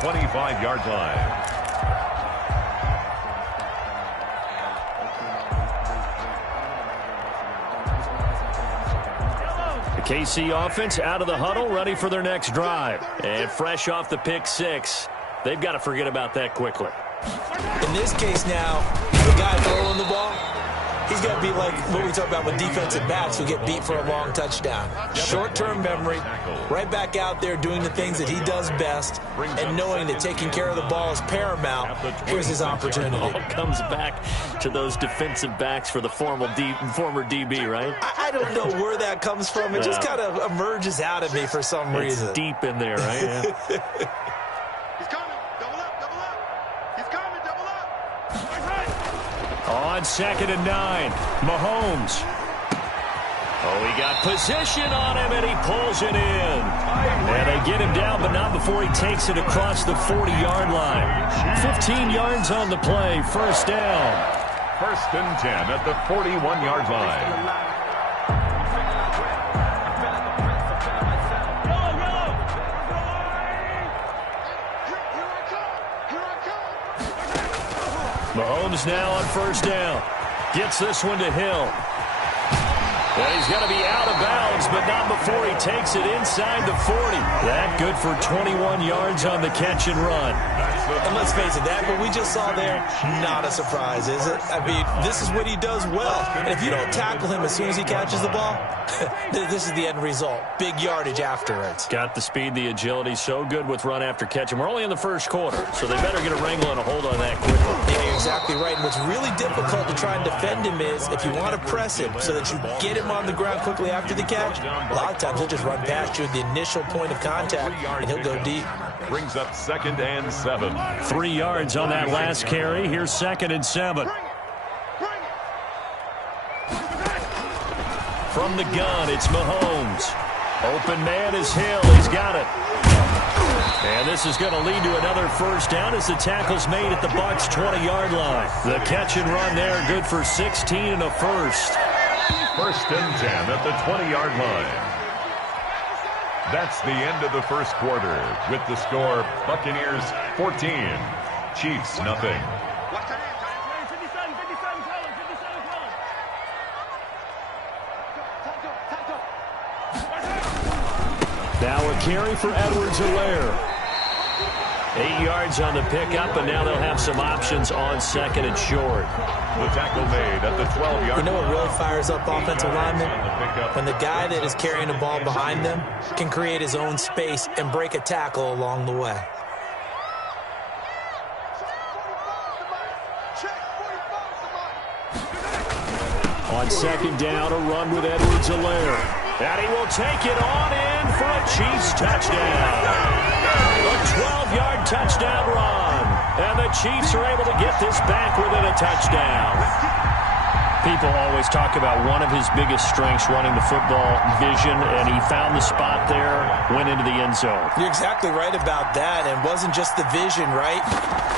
25-yard line. The KC offense out of the huddle, ready for their next drive. And fresh off the pick six, they've got to forget about that quickly. In this case now, the guy throwing the ball, he's got to be like what we talk about with defensive backs who get beat for a long touchdown. Short-term memory, right back out there doing the things that he does best, and knowing that taking care of the ball is paramount. Here's his opportunity. It all comes back to those defensive backs for the former DB, right? I don't know where that comes from. It just kind of emerges out of me for some reason. It's deep in there, right? Yeah. On 2nd and 9, Mahomes. Oh, he got position on him, and he pulls it in. And they get him down, but not before he takes it across the 40-yard line. 15 yards on the play, first down. 1st and 10 at the 41-yard line. Mahomes now on 1st down. Gets this one to Hill. And he's going to be out of bounds, but not before he takes it inside the 40. That good for 21 yards on the catch and run. And let's face it, that what we just saw there, not a surprise, is it? I mean, this is what he does well. And if you don't tackle him as soon as he catches the ball, this is the end result. Big yardage afterwards. Got the speed, the agility, so good with run after catch. And we're only in the first quarter, so they better get a wrangle and a hold on that quickly. Yeah, you're exactly right. And what's really difficult to try and defend him is if you want to press him so that you get him on the ground quickly after the catch, a lot of times he'll just run past you at the initial point of contact, and he'll go deep. Brings up 2nd and 7. 3 yards on that last carry. Here's 2nd and 7. From the gun, it's Mahomes. Open man is Hill. He's got it. And this is going to lead to another first down as the tackle's made at the Bucs' 20-yard line. The catch and run there, good for 16 and a first. 1st and 10 at the 20-yard line. That's the end of the first quarter with the score Buccaneers 14, Chiefs nothing. Now a carry for Edwards-Helaire. 8 yards on the pickup, and now they'll have some options on 2nd and short. The tackle made at the 12-yard line. You know what really fires up offensive linemen? When the guy that is carrying the ball behind them can create his own space and break a tackle along the way. On 2nd down, a run with Edwards-Helaire. And he will take it on in for a Chiefs touchdown. A 12-yard touchdown run. And the Chiefs are able to get this back within a touchdown. People always talk about one of his biggest strengths running the football, vision, and he found the spot there, went into the end zone. You're exactly right about that, and wasn't just the vision, right?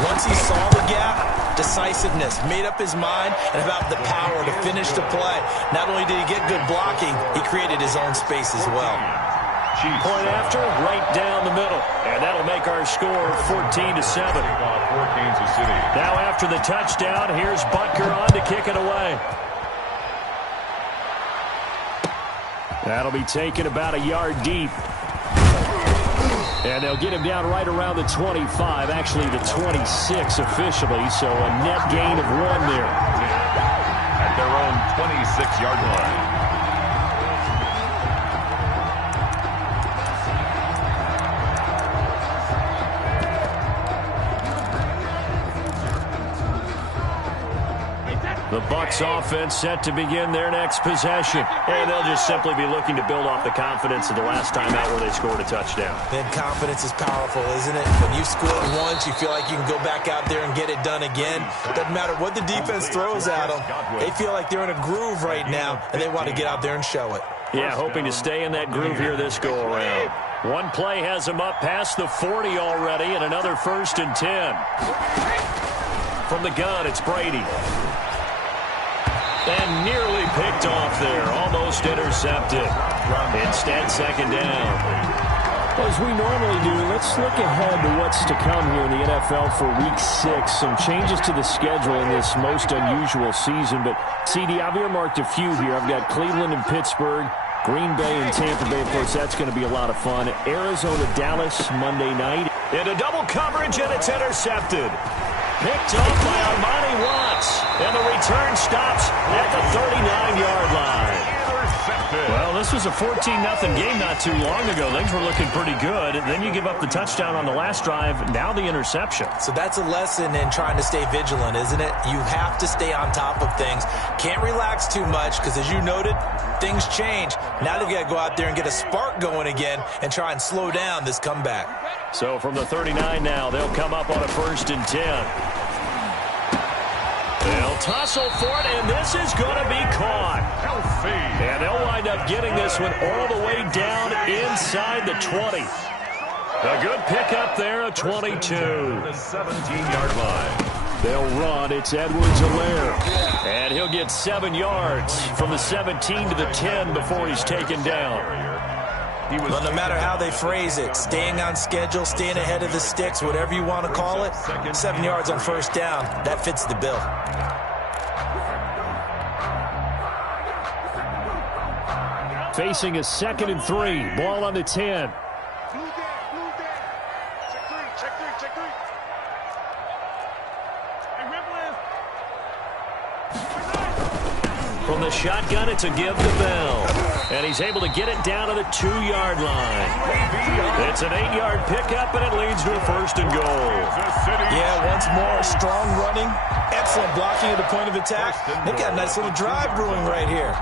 Once he saw the gap, decisiveness, made up his mind, and about the power to finish the play. Not only did he get good blocking, he created his own space as well. Point after, right down the middle. And that'll make our score 14-7. Now after the touchdown, here's Butker on to kick it away. That'll be taken about a yard deep. And they'll get him down right around the 25, actually the 26 officially, so a net gain of 1 there. At their own 26-yard line. The Bucs offense set to begin their next possession. And they'll just simply be looking to build off the confidence of the last time out where they scored a touchdown. Then confidence is powerful, isn't it? When you score once, you feel like you can go back out there and get it done again. Doesn't matter what the defense throws at them. They feel like they're in a groove right now, and they want to get out there and show it. Yeah, hoping to stay in that groove here this go-around. One play has them up past the 40 already, and another 1st and 10. From the gun, it's Brady. And nearly picked off there. Almost intercepted. Instead, 2nd down. Well, as we normally do, let's look ahead to what's to come here in the NFL for Week 6. Some changes to the schedule in this most unusual season. But, CD, I've earmarked a few here. I've got Cleveland and Pittsburgh, Green Bay and Tampa Bay. Of course, that's going to be a lot of fun. Arizona, Dallas, Monday night. Into double coverage, and it's intercepted. Picked off by Armani Watts. And the return stops at the 39-yard line. Well, this was a 14-0 game not too long ago. Things were looking pretty good. Then you give up the touchdown on the last drive. Now the interception. So that's a lesson in trying to stay vigilant, isn't it? You have to stay on top of things. Can't relax too much because, as you noted, things change. Now they've got to go out there and get a spark going again and try and slow down this comeback. So from the 39 now, they'll come up on a 1st and 10. They'll tussle for it, and this is going to be caught. And they'll wind up getting this one all the way down inside the 20. A good pickup there, a 22. The 17-yard line. They'll run. It's Edwards-Helaire. And he'll get 7 yards from the 17 to the 10 before he's taken down. Well, no matter how they phrase it, staying on schedule, staying ahead of the sticks, whatever you want to call it, 7 yards on 1st down, that fits the bill. Facing a 2nd and 3. Ball on the 10. From the shotgun, it's a give to Bell. And he's able to get it down to the 2-yard line. It's an 8-yard pickup, and it leads to a 1st and goal. Yeah, once more, strong running, excellent blocking at the point of attack. They've got a nice little drive brewing right here.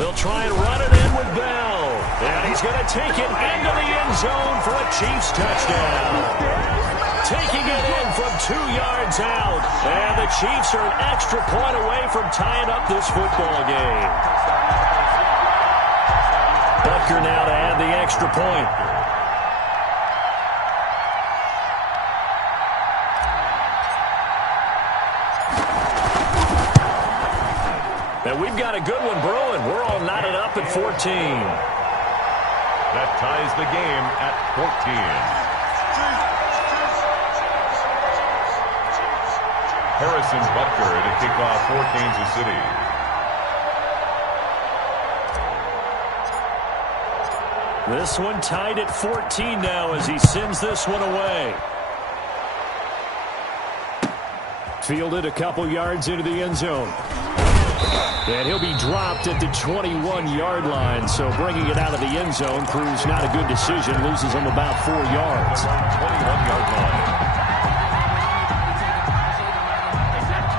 They'll try and run it in with Bell. And he's going to take it into the end zone for a Chiefs touchdown. Taking it in from 2 yards out. And the Chiefs are an extra point away from tying up this football game. Butker now to add the extra point. And we've got a good one brewing. We're all knotted up at 14. That ties the game at 14. Harrison Butker to kick off for Kansas City. This one tied at 14 now as he sends this one away. Fielded a couple yards into the end zone. And he'll be dropped at the 21-yard line. So bringing it out of the end zone proves not a good decision. Loses him about 4 yards. 21-yard line.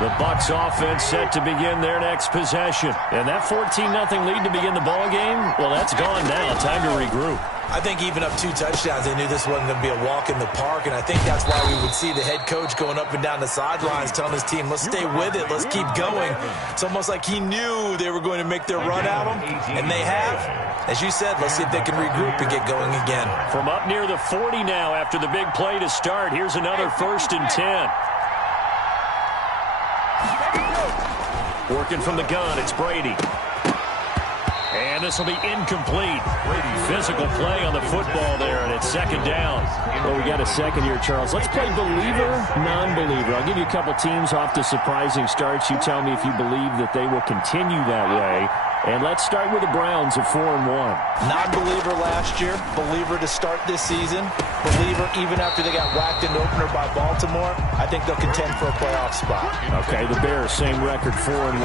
The Bucs offense set to begin their next possession. And that 14-0 lead to begin the ball game, well, that's gone now. Time to regroup. I think even up 2 touchdowns, they knew this wasn't going to be a walk in the park, and I think that's why we would see the head coach going up and down the sidelines telling his team, let's stay with it, let's keep going. It's almost like he knew they were going to make their run at him, and they have. As you said, let's see if they can regroup and get going again. From up near the 40 now after the big play to start, here's another 1st and 10. Working from the gun, it's Brady. And this will be incomplete. Physical play on the football there, and it's 2nd down. Well, we got a second here, Charles. Let's play believer, non-believer. I'll give you a couple teams off to surprising starts. You tell me if you believe that they will continue that way. And let's start with the Browns at 4-1. Non-believer last year, believer to start this season, believer even after they got whacked in the opener by Baltimore. I think they'll contend for a playoff spot. Okay, the Bears, same record, 4-1.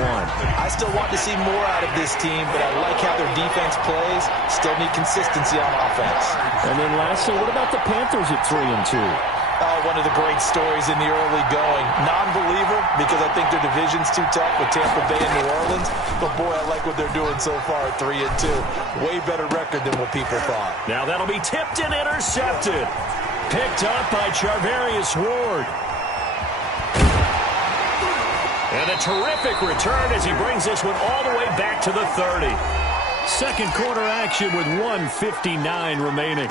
I still want to see more out of this team, but I like how their defense plays. Still need consistency on offense. And then lastly, what about the Panthers at 3-2? Oh, one of the great stories in the early going. Non-believer because I think their division's too tough with Tampa Bay and New Orleans. But, boy, I like what they're doing so far at 3-2. Way better record than what people thought. Now that'll be tipped and intercepted. Picked up by Charvarius Ward. And a terrific return as he brings this one all the way back to the 30. Second quarter action with 1:59 remaining.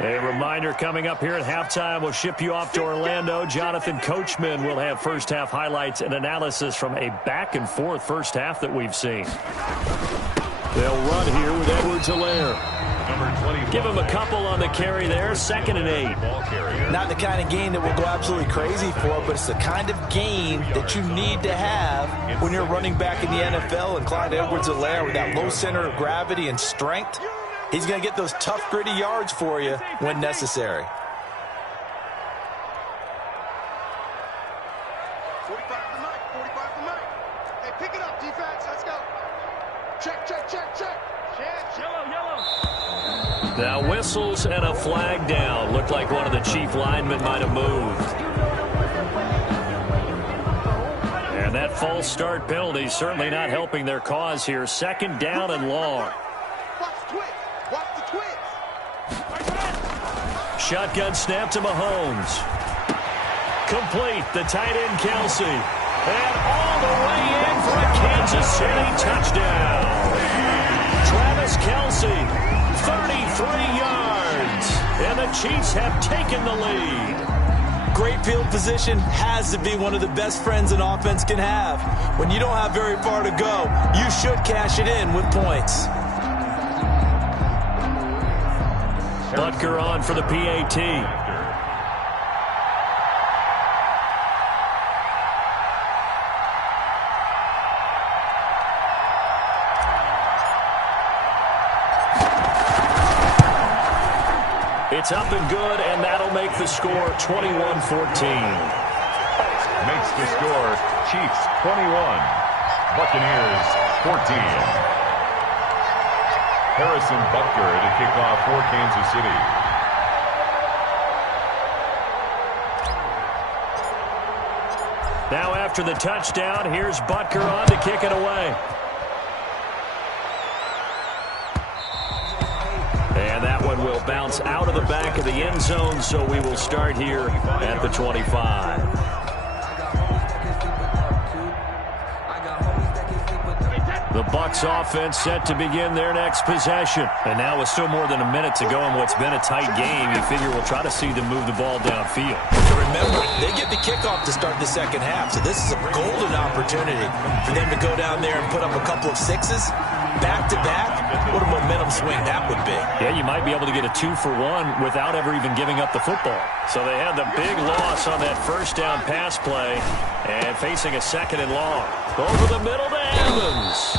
A reminder coming up here at halftime, we'll ship you off to Orlando. Jonathan Coachman will have first-half highlights and analysis from a back-and-forth first half that we've seen. They'll run here with Edwards-Helaire. Give him a couple on the carry there, 2nd and 8. Not the kind of game that we'll go absolutely crazy for, but it's the kind of game that you need to have when you're running back in the NFL. And Clyde Edwards-Helaire with that low center of gravity and strength, he's going to get those tough, gritty yards for you when necessary. 45 for Mike, 45 for Mike. Hey, pick it up, defense. Let's go. Check, check, check, check. Check, yellow. Now whistles and a flag down. Looked like one of the chief linemen might have moved. And that false start penalty certainly not helping their cause here. 2nd down and long. Shotgun snap to Mahomes. Complete. The tight end, Kelsey. And all the way in for a Kansas City touchdown. Travis Kelsey, 33 yards. And the Chiefs have taken the lead. Great field position has to be one of the best friends an offense can have. When you don't have very far to go, you should cash it in with points. Butker on for the PAT. It's up and good, and that'll make the score 21-14. Makes the score Chiefs 21, Buccaneers 14. Harrison Butker to kick off for Kansas City. Now after the touchdown, here's Butker on to kick it away. And that one will bounce out of the back of the end zone, so we will start here at the 25. The Bucs offense set to begin their next possession. And now with still more than a minute to go in what's been a tight game, you figure we'll try to see them move the ball downfield. Remember, they get the kickoff to start the second half, so this is a golden opportunity for them to go down there and put up a couple of sixes back-to-back. What a momentum swing that would be. Yeah, you might be able to get a 2-for-1 without ever even giving up the football. So they had the big loss on that first down pass play and facing a 2nd and long. Over the middle to Evans.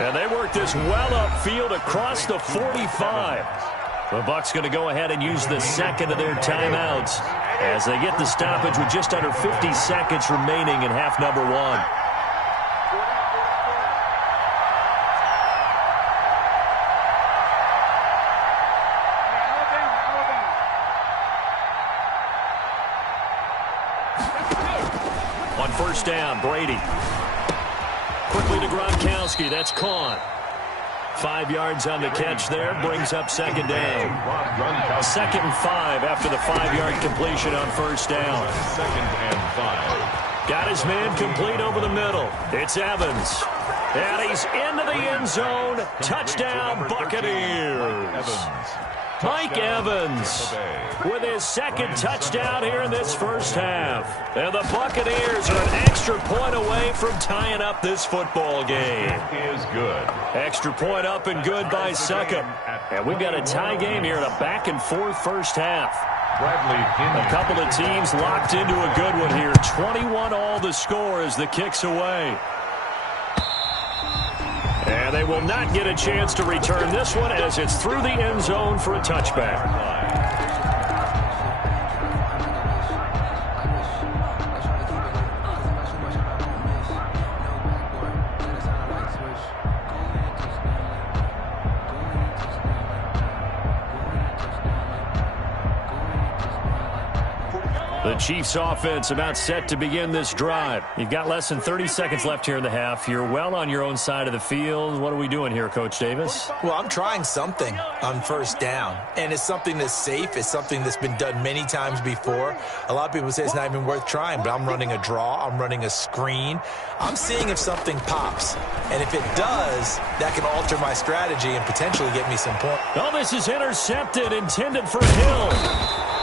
And they work this well upfield across the 45. The Bucs going to go ahead and use the 2nd of their timeouts as they get the stoppage with just under 50 seconds remaining in half number 1. On first down, Brady. Quickly to Gronkowski. That's Kahn. 5 yards on the catch there. Brings up 2nd down. 2nd and 5 after the 5-yard completion on first down. 2nd and 5. Got his man complete over the middle. It's Evans. And he's into the end zone. Touchdown, Buccaneers. Mike Evans with his 2nd touchdown here in this first half. And the Buccaneers are an extra point away from tying up this football game. It is good. Extra point up and good by Succop. And we've got a tie game here in a back-and-forth first half. A couple of teams locked into a good one here. 21-all the score as the kick's away. And they will not get a chance to return this one as it's through the end zone for a touchback. The Chiefs offense about set to begin this drive. You've got less than 30 seconds left here in the half. You're well on your own side of the field. What are we doing here, Coach Davis? Well, I'm trying something on first down, and it's something that's safe. It's something that's been done many times before. A lot of people say it's not even worth trying, but I'm running a draw. I'm running a screen. I'm seeing if something pops, and if it does, that can alter my strategy and potentially get me some points. Oh, this is intercepted, intended for Hill.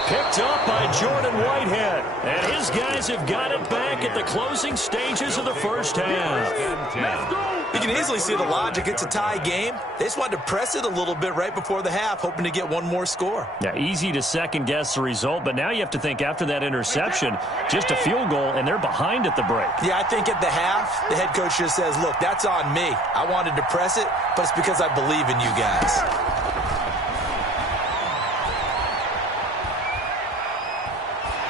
Picked up by Jordan Whitehead. And his guys have got it back at the closing stages of the first half. You can easily see the logic. It's a tie game. They just wanted to press it a little bit right before the half, hoping to get one more score. Yeah, easy to second-guess the result, but now you have to think after that interception, just a field goal, and they're behind at the break. Yeah, I think at the half, the head coach just says, look, that's on me. I wanted to press it, but it's because I believe in you guys.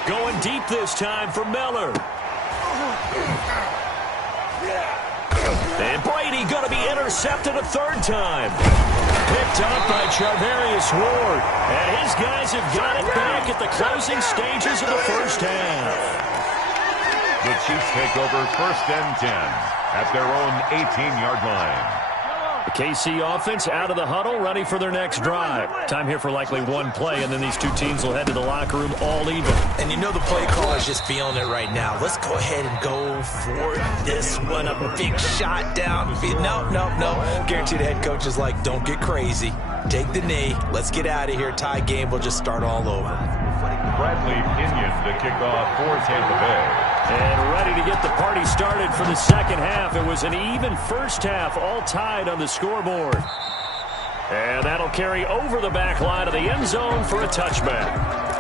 Going deep this time for Miller. And Brady going to be intercepted a third time. Picked up by Charvarius Ward. And his guys have got it back at the closing stages of the first half. The Chiefs take over 1st and 10 at their own 18-yard line. The KC offense out of the huddle, ready for their next drive. Time here for likely one play, and then these two teams will head to the locker room all even. And you know the play caller is just feeling it right now. Let's go ahead and go for this one. A big shot downfield. No. Guaranteed the head coach is like, don't get crazy. Take the knee. Let's get out of here. Tie game. We'll just start all over. Bradley Pinion to kick off for Tampa Bay. And ready to get the party started for the second half. It was an even first half, all tied on the scoreboard. And that'll carry over the back line of the end zone for a touchback.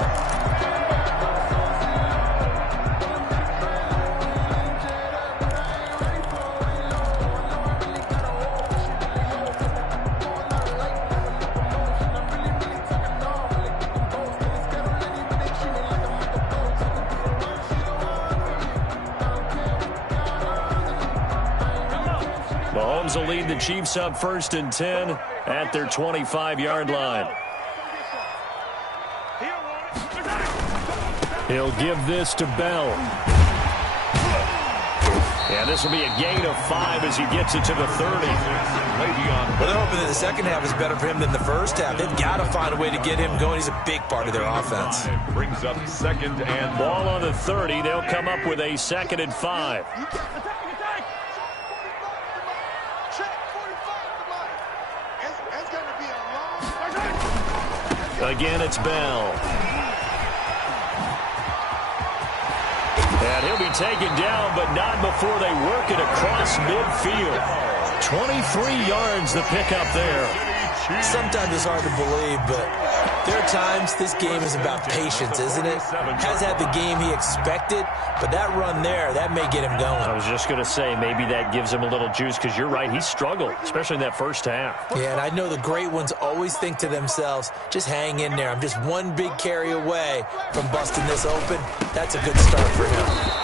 Mahomes will lead the Chiefs up 1st and 10 at their 25-yard line. He'll give this to Bell. And this will be a gain of 5 as he gets it to the 30. Well, they're hoping that the second half is better for him than the first half. They've got to find a way to get him going. He's a big part of their offense. Brings up 2nd and ball on the 30. They'll come up with a 2nd and 5. Again, it's Bell. And he'll be taken down, but not before they work it across midfield. 23 yards the pickup there. Sometimes it's hard to believe, but there are times this game is about patience, isn't it? Has had the game he expected, but that run there, that may get him going. I was just going to say, maybe that gives him a little juice, because you're right, he struggled, especially in that first half. Yeah, and I know the great ones always think to themselves, just hang in there. I'm just one big carry away from busting this open. That's a good start for him.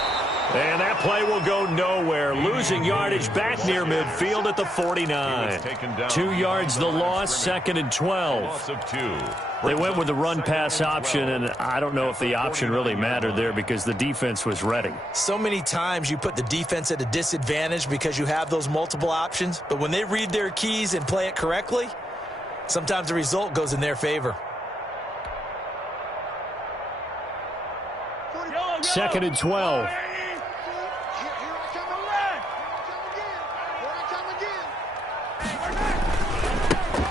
And that play will go nowhere. Losing yardage back near midfield at the 49. 2 yards the loss, 2nd and 12. They went with the run-pass option, and I don't know if the option really mattered there because the defense was ready. So many times you put the defense at a disadvantage because you have those multiple options, but when they read their keys and play it correctly, sometimes the result goes in their favor. 2nd and 12.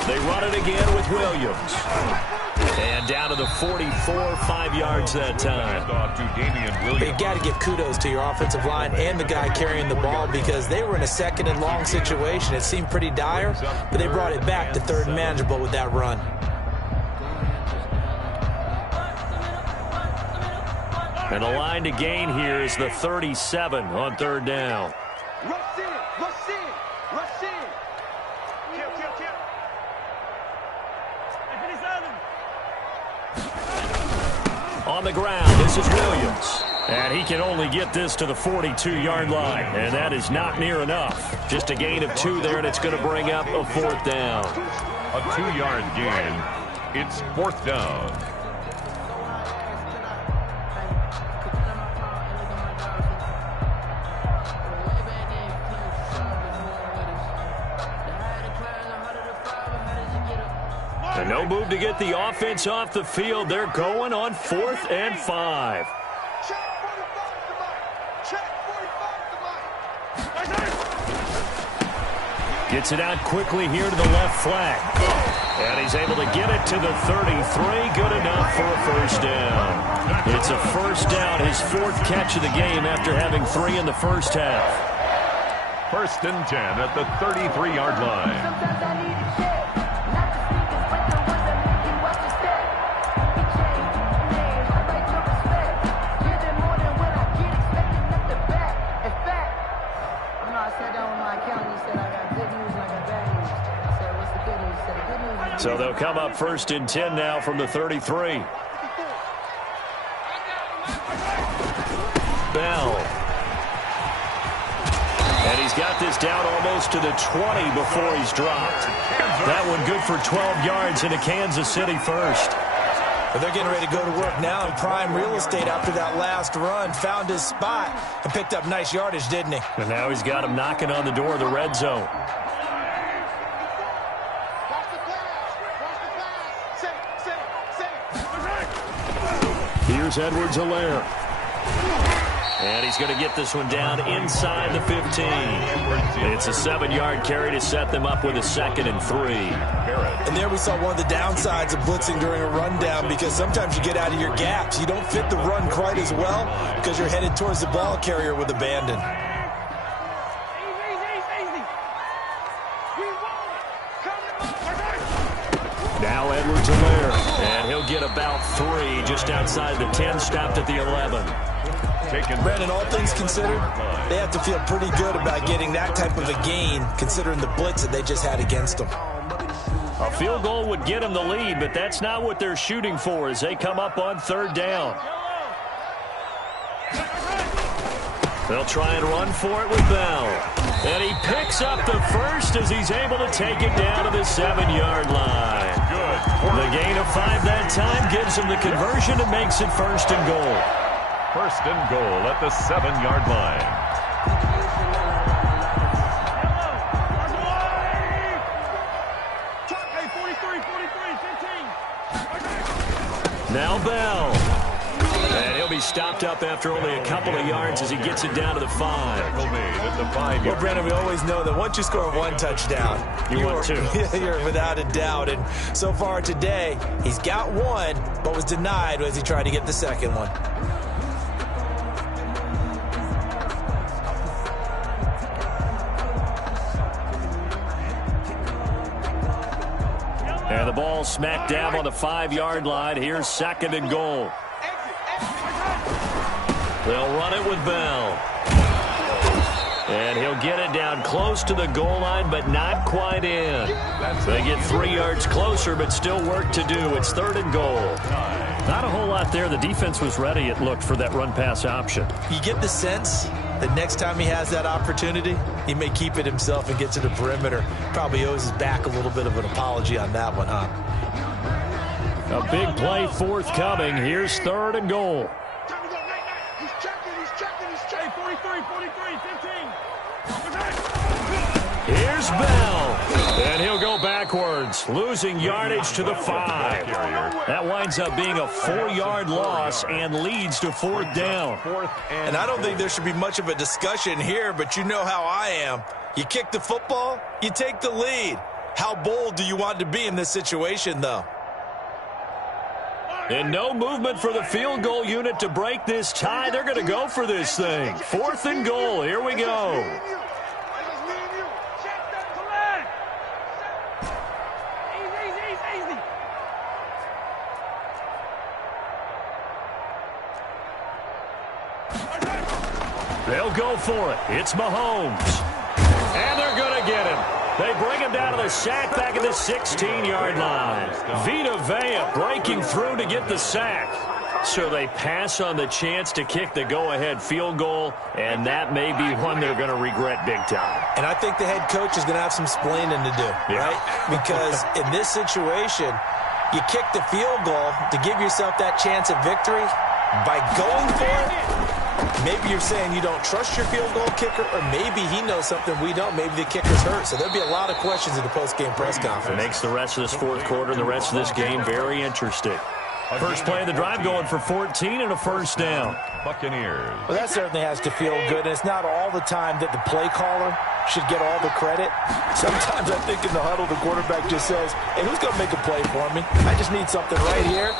They run it again with Williams. And down to the 44, 5 yards that time. You've got to give kudos to your offensive line and the guy carrying the ball because they were in a 2nd and long situation. It seemed pretty dire, but they brought it back to 3rd and manageable with that run. And the line to gain here is the 37 on 3rd down. On the ground, this is Williams. And he can only get this to the 42-yard line. And that is not near enough. Just a gain of 2 there, and it's going to bring up a 4th down. A 2-yard gain. It's 4th down. And no move to get the offense off the field. They're going on 4th and 5. Check 45 to Mike. Check 45 to Mike. Gets it out quickly here to the left flank. And he's able to get it to the 33. Good enough for a first down. It's a first down, his 4th catch of the game after having 3 in the first half. 1st and 10 at the 33-yard line. So they'll come up 1st and 10 now from the 33. Bell. And he's got this down almost to the 20 before he's dropped. That one good for 12 yards into Kansas City first. But they're getting ready to go to work now in prime real estate after that last run. Found his spot and picked up nice yardage, didn't he? And now he's got him knocking on the door of the red zone. Here's Edwards-Helaire. And he's going to get this one down inside the 15. It's a 7-yard carry to set them up with a 2nd and 3. And there we saw one of the downsides of blitzing during a rundown, because sometimes you get out of your gaps. You don't fit the run quite as well because you're headed towards the ball carrier with abandon. Now Edwards-Helaire, and he'll get about 3 just outside the 10, stopped at the 11. Brandon, all things considered, they have to feel pretty good about getting that type of a gain, considering the blitz that they just had against them. A field goal would get them the lead, but that's not what they're shooting for as they come up on 3rd down. They'll try and run for it with Bell. And he picks up the first as he's able to take it down to the 7-yard line. The gain of 5 that time gives him the conversion and makes it 1st and goal. 1st and goal at the 7-yard line. Now Bell. And he'll be stopped up after only a couple of yards as he gets it down to the 5. Well, Brandon, we always know that once you score 1 touchdown, you want 2. You're without a doubt. And so far today, he's got 1, but was denied as he tried to get the 2nd one. And the ball smacked down on the 5-yard line. Here's 2nd and goal. They'll run it with Bell. And he'll get it down close to the goal line, but not quite in. They get 3 yards closer, but still work to do. It's 3rd and goal. Not a whole lot there. The defense was ready, it looked, for that run-pass option. You get the sense that next time he has that opportunity, he may keep it himself and get to the perimeter. Probably owes his back a little bit of an apology on that one, huh? A big play forthcoming. Here's 3rd and goal. He's checking. 43, 15. Here's Bell. And he'll go backwards, losing yardage to the 5. That winds up being a 4-yard loss and leads to 4th down. And I don't think there should be much of a discussion here, but you know how I am. You kick the football, you take the lead. How bold do you want to be in this situation, though? And no movement for the field goal unit to break this tie. They're going to go for this thing. 4th and goal. Here we go. They'll go for it. It's Mahomes. And they're going to get him. They bring him down to the sack back at the 16-yard line. Vita Vea breaking through to get the sack. So they pass on the chance to kick the go-ahead field goal, and that may be one they're going to regret big time. And I think the head coach is going to have some splaining to do, right? Because in this situation, you kick the field goal to give yourself that chance of victory. By going for it, Maybe you're saying you don't trust your field goal kicker, or maybe he knows something we don't. Maybe the kicker's hurt. So there'll be a lot of questions in the post-game press conference. It makes the rest of this fourth quarter and the rest of this game very interesting. First play of the drive going for 14 and a first down. Buccaneers. Well, that certainly has to feel good, and it's not all the time that the play caller should get all the credit. Sometimes I think in the huddle, the quarterback just says, hey, who's going to make a play for me? I just need something right here.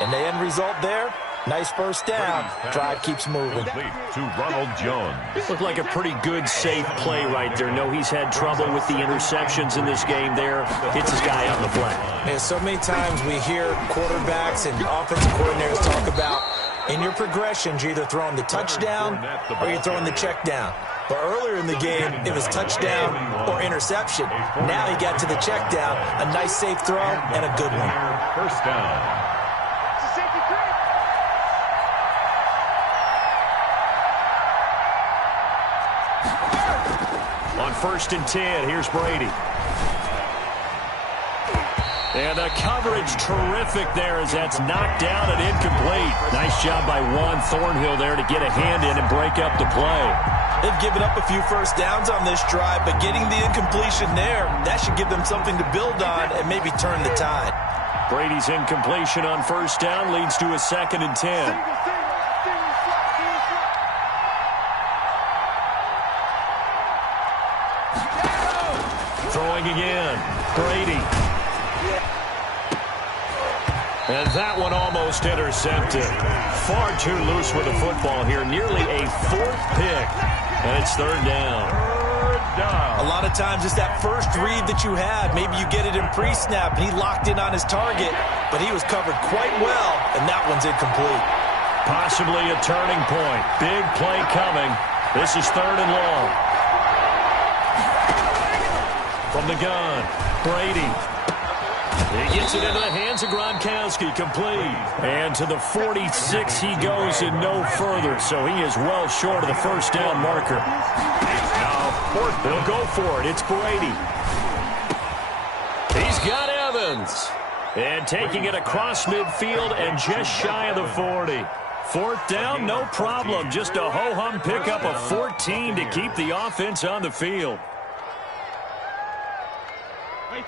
And the end result there, nice first down. Drive keeps moving. To Ronald Jones. Looked like a pretty good, safe play right there. No, he's had trouble with the interceptions in this game there. Hits his guy out in the flat. And so many times we hear quarterbacks and offensive coordinators talk about in your progressions, you're either throwing the touchdown or you're throwing the check down. But earlier in the game, it was touchdown or interception. Now he got to the check down, a nice safe throw, and a good one. First down. On 1st and 10, here's Brady. And the coverage terrific there as that's knocked down and incomplete. Nice job by Juan Thornhill there to get a hand in and break up the play. They've given up a few first downs on this drive, but getting the incompletion there, that should give them something to build on and maybe turn the tide. Brady's incompletion on first down leads to a 2nd and 10. Throwing again, Brady. And that one almost intercepted. Far too loose with the football here. Nearly a 4th pick. And it's 3rd down. A lot of times it's that first read that you had. Maybe you get it in pre-snap. He locked in on his target, but he was covered quite well, and that one's incomplete. Possibly a turning point. Big play coming. This is 3rd and long. From the gun, Brady. He gets it into the hands of Gronkowski, complete. And to the 46 he goes and no further, so he is well short of the first down marker. Now, 4th, they'll go for it. It's Brady. He's got Evans. And taking it across midfield and just shy of the 40. 4th down, no problem. Just a ho-hum pickup of 14 to keep the offense on the field.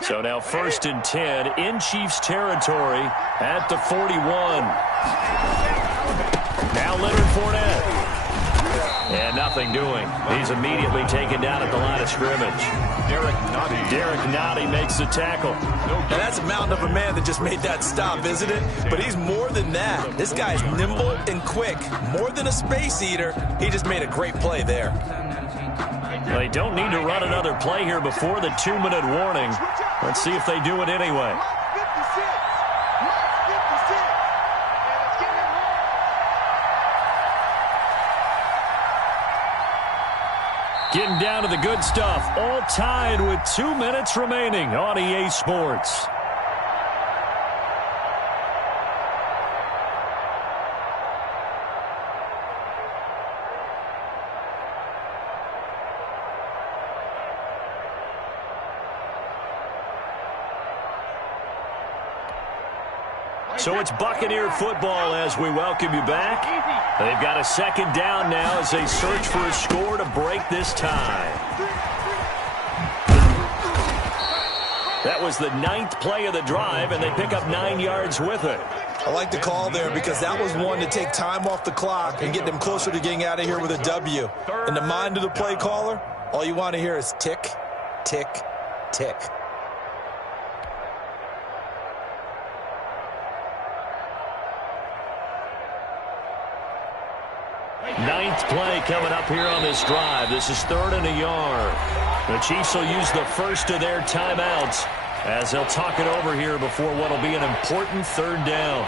So now 1st and 10 in Chiefs territory at the 41. Now Leonard Fournette. And nothing doing. He's immediately taken down at the line of scrimmage. Derek Nottie makes the tackle. Now that's a mountain of a man that just made that stop, isn't it? But he's more than that. This guy's nimble and quick. More than a space eater. He just made a great play there. They don't need to run another play here before the 2-minute warning. Let's see if they do it anyway. Getting down to the good stuff. All tied with 2 minutes remaining on EA Sports. So it's Buccaneer football as we welcome you back. They've got a 2nd down now as they search for a score to break this tie. That was the 9th play of the drive, and they pick up 9 yards with it. I like the call there because that was one to take time off the clock and get them closer to getting out of here with a W. In the mind of the play caller, all you want to hear is tick, tick, tick. 9th play coming up here on this drive. This is 3rd and a yard. The Chiefs will use the first of their timeouts as they'll talk it over here before what will be an important 3rd down.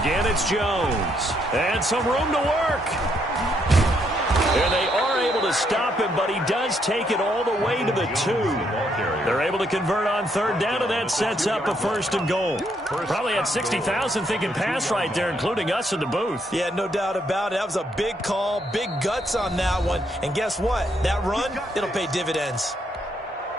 Again, it's Jones. And some room to work. And they are able to stop him, but he does take it all the way to the 2. They're able to convert on third down, and that sets up a 1st and goal. Probably had 60,000 thinking pass right there, including us in the booth. Yeah, no doubt about it. That was a big call, big guts on that one. And guess what? That run, it'll pay dividends.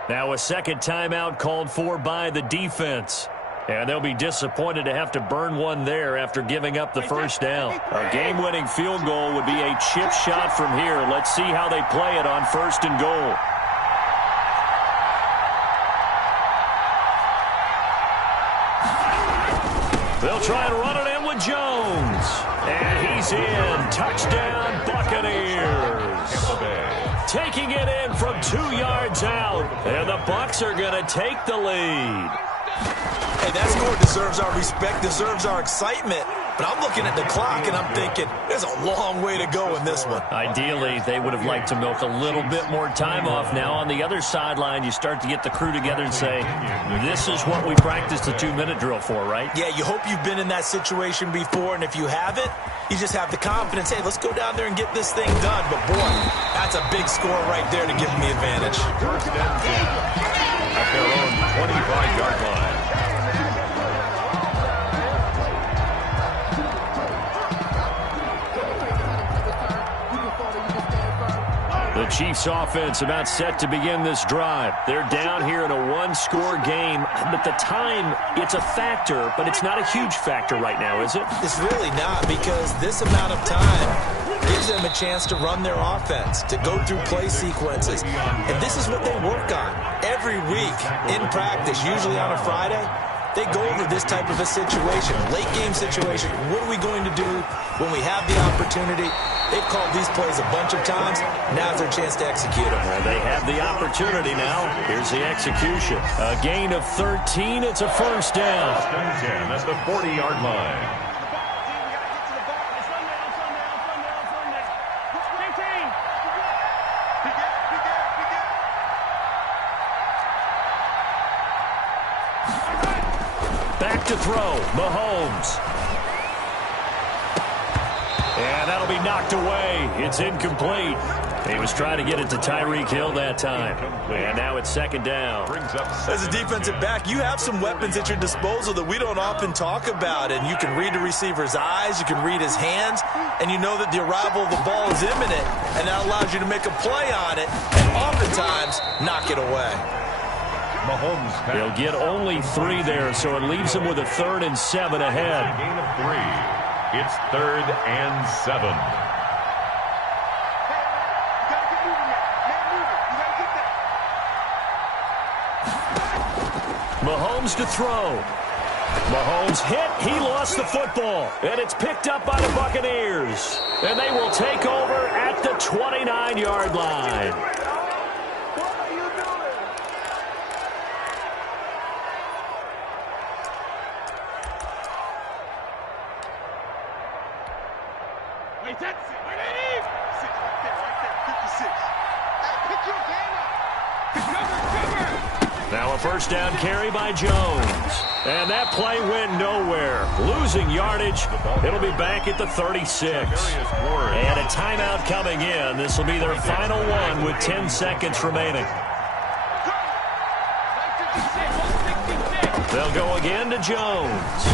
Now a second timeout called for by the defense. And they'll be disappointed to have to burn one there after giving up the first down. A game-winning field goal would be a chip shot from here. Let's see how they play it on 1st and goal. They'll try and run it in with Jones. And he's in. Touchdown, Buccaneers. Taking it in from 2 yards out. And the Bucs are going to take the lead. Hey, that score deserves our respect, deserves our excitement. But I'm looking at the clock, and I'm thinking there's a long way to go in this one. Ideally, they would have liked to milk a little bit more time off. Now, on the other sideline, you start to get the crew together and say, this is what we practiced the 2-minute drill for, right? Yeah, you hope you've been in that situation before, and if you haven't, you just have the confidence, hey, let's go down there and get this thing done. But, boy, that's a big score right there to give them the advantage. 1st and 10 at their own 25-yard line. The Chiefs offense about set to begin this drive. They're down here in a 1-score game. But the time, it's a factor, but it's not a huge factor right now, is it? It's really not, because this amount of time gives them a chance to run their offense, to go through play sequences. And this is what they work on every week in practice, usually on a Friday. They go over this type of a situation, late-game situation. What are we going to do when we have the opportunity? They've called these plays a bunch of times. Now's their chance to execute them. Well, they have the opportunity now. Here's the execution. A gain of 13. It's a 1st down. 10 at the 40-yard line. Back to throw, Mahomes. And that'll be knocked away. It's incomplete. He was trying to get it to Tyreek Hill that time. And now it's 2nd down. As a defensive back, you have some weapons at your disposal that we don't often talk about. And you can read the receiver's eyes, you can read his hands, and you know that the arrival of the ball is imminent. And that allows you to make a play on it and oftentimes knock it away. Mahomes. They'll get only 3 there, so it leaves them with a 3rd and 7 ahead. A gain of 3. It's 3rd and 7. Mahomes to throw. Mahomes hit. He lost the football. And it's picked up by the Buccaneers. And they will take over at the 29-yard line. Wait, that's it. Wait, sit right there, 56. Hey, pick your game up. Cover. Now a 1st down carry by Jones. And that play went nowhere. Losing yardage. It'll be back at the 36. And a timeout coming in. This will be their final one with 10 seconds remaining. They'll go again to Jones.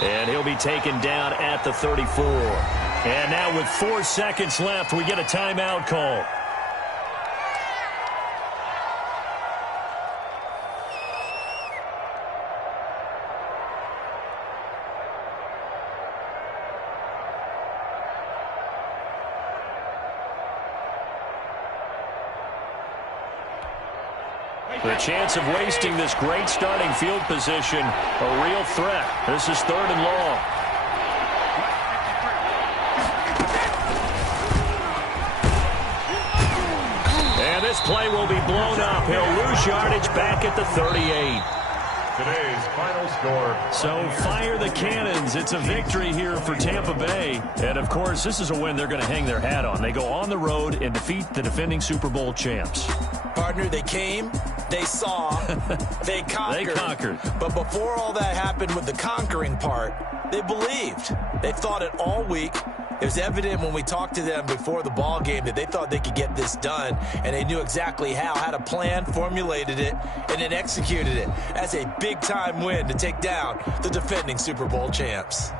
And he'll be taken down at the 34. And now with 4 seconds left, we get a timeout call. The chance of wasting this great starting field position, a real threat. This is 3rd and long. And this play will be blown up. He'll lose yardage back at the 38. Today's final score. So fire the cannons. It's a victory here for Tampa Bay. And, of course, this is a win they're going to hang their hat on. They go on the road and defeat the defending Super Bowl champs. Partner, they came, they saw, they conquered. They conquered. But before all that happened with the conquering part, they believed. They thought it all week. It was evident when we talked to them before the ball game that they thought they could get this done, and they knew exactly how, had a plan, formulated it, and then executed it. That's a big-time win to take down the defending Super Bowl champs.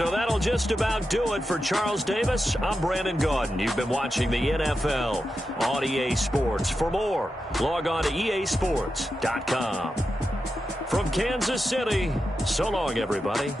So that'll just about do it for Charles Davis. I'm Brandon Gaudin. You've been watching the NFL on EA Sports. For more, log on to easports.com. From Kansas City, so long, everybody.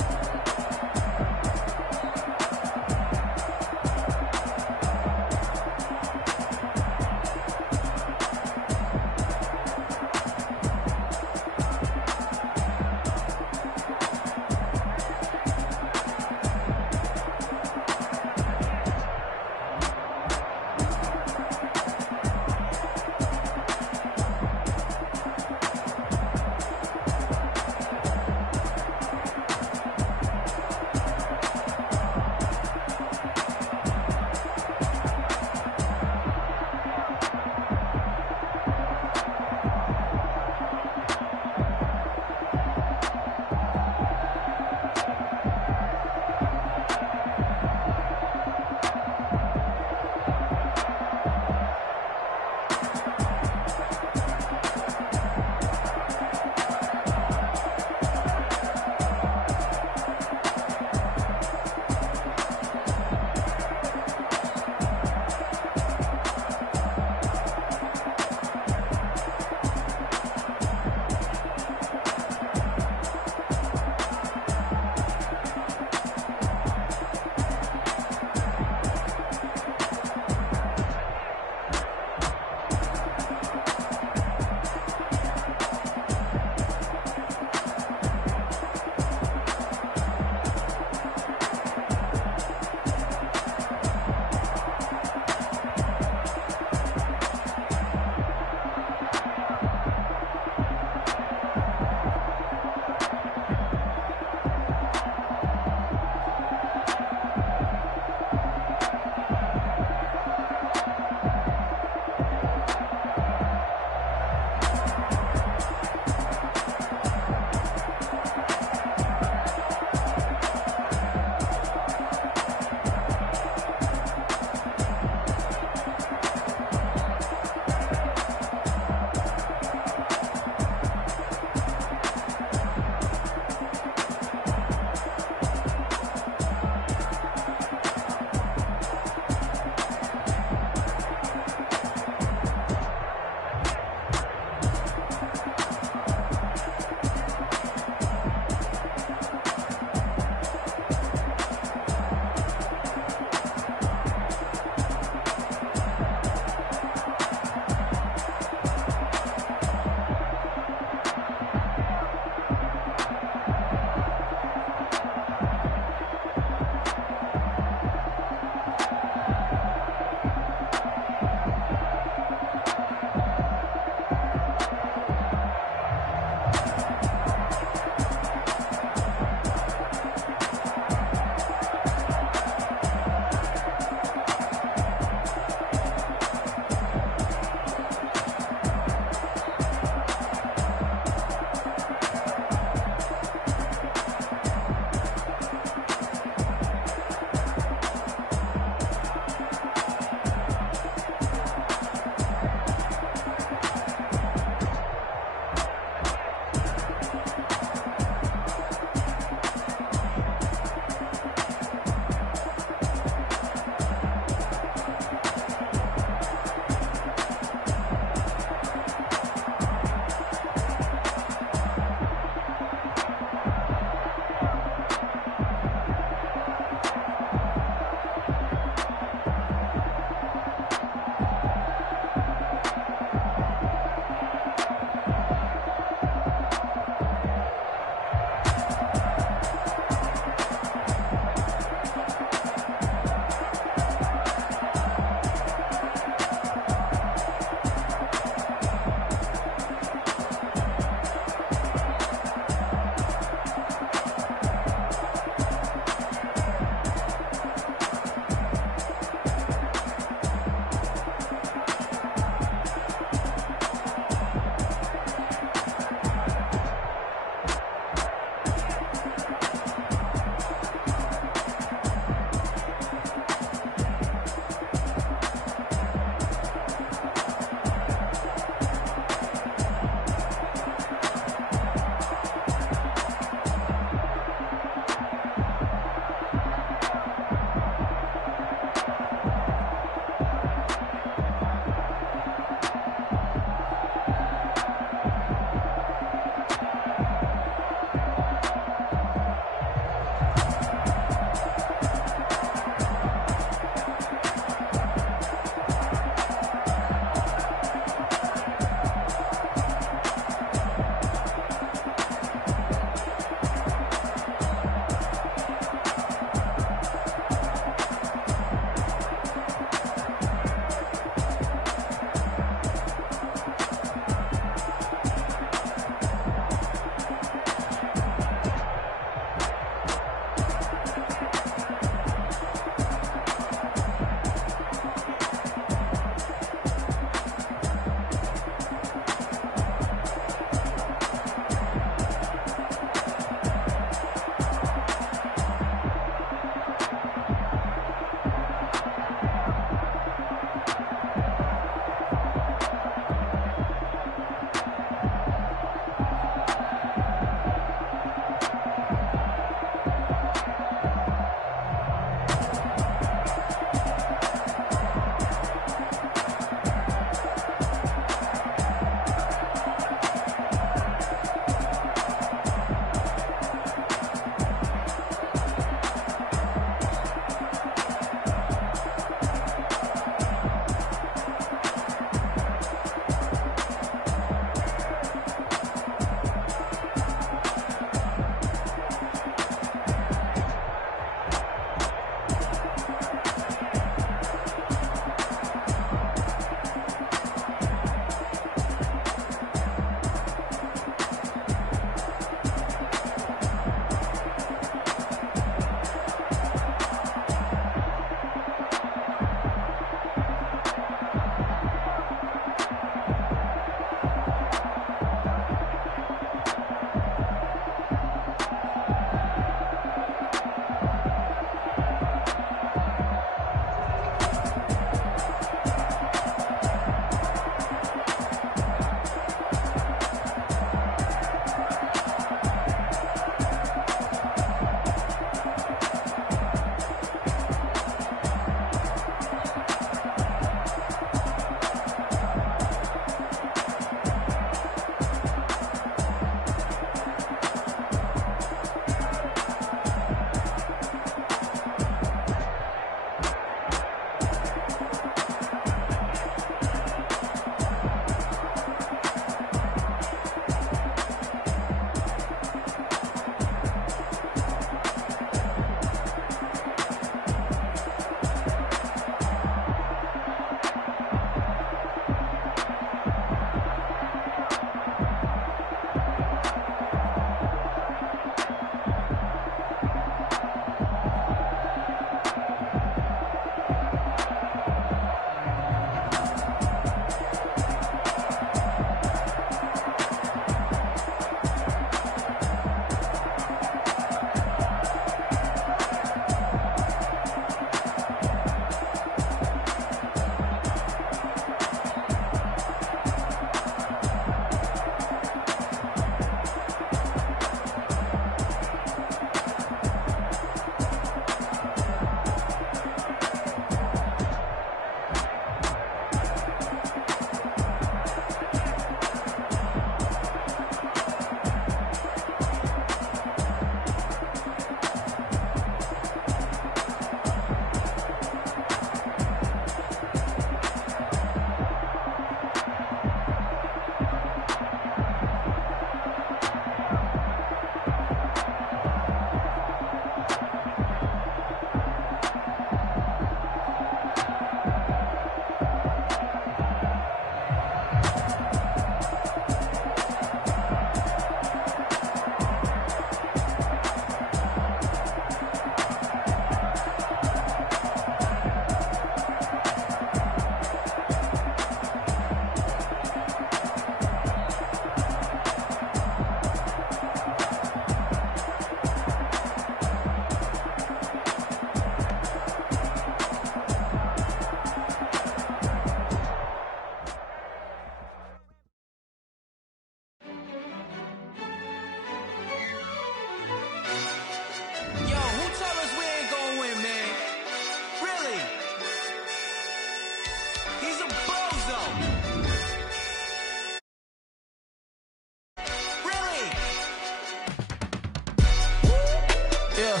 yeah.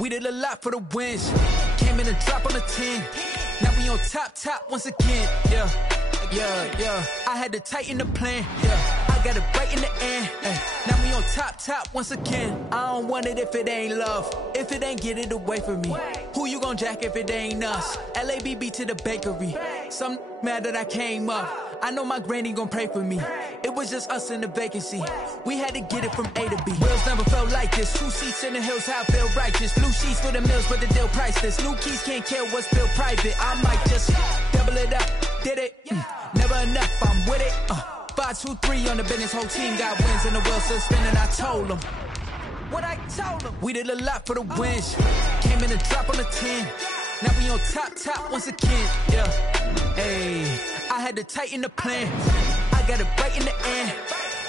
We did a lot for the wins. Came in and drop on the 10. Now we on top once again, yeah. I had to tighten the plan, yeah. I got it right in the end, ay. Now we on top once again. I don't want it if it ain't love. If it ain't, get it away from me. Who you gon' jack if it ain't us? LABB to the bakery. Some mad that I came up. I know my granny gon' pray for me. It was just us in the vacancy. We had to get it from A to B. Wheels never felt like this. 2 seats in the hills, how I feel righteous. Blue sheets for the mills, but the deal priceless. New keys can't kill what's built private. I might just double it up. Did it? Never enough, I'm with it. 5, 2, 3 on the business. Whole team got wins and the wheels still spinning. I told them what I told them. We did a lot for the wins. Came in and drop on the 10. Now we on top once again, yeah. Hey, I had to tighten the plan. I got it right in the end.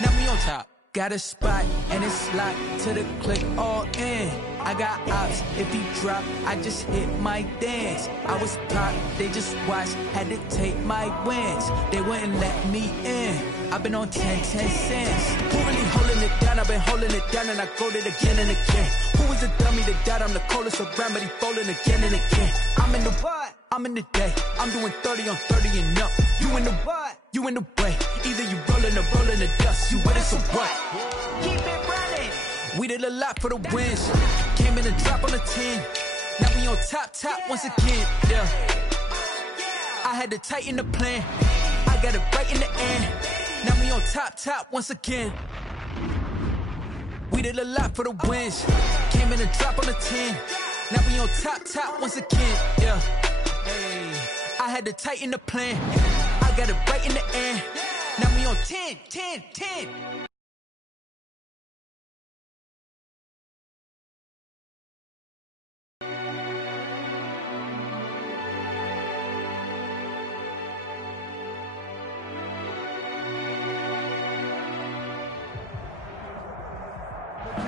Now we on top. Got a spot and it's locked to the click all in. I got ops, if he drop, I just hit my dance. I was pop, they just watched, had to take my wins. They wouldn't let me in. I've been on 10 cents. Who really holding it down? I've been holding it down and I go it again and again. Who was the dummy that died? I'm the coldest around, but he folding again and again. I'm in the what? I'm in the day. I'm doing 30 on 30 and up. You in the what? You in the way. Either you rolling or rolling the dust. You with us or what? Keep it running. We did a lot for the wins. Came in and drop on the 10. Now we on top once again, yeah. I had to tighten the plan. I got it right in the end. Now we on top once again. We did a lot for the wins. Came in and drop on the 10. Now we on top once again, yeah. Hey, I had to tighten the plan. I got it right in the end. Now we on 10.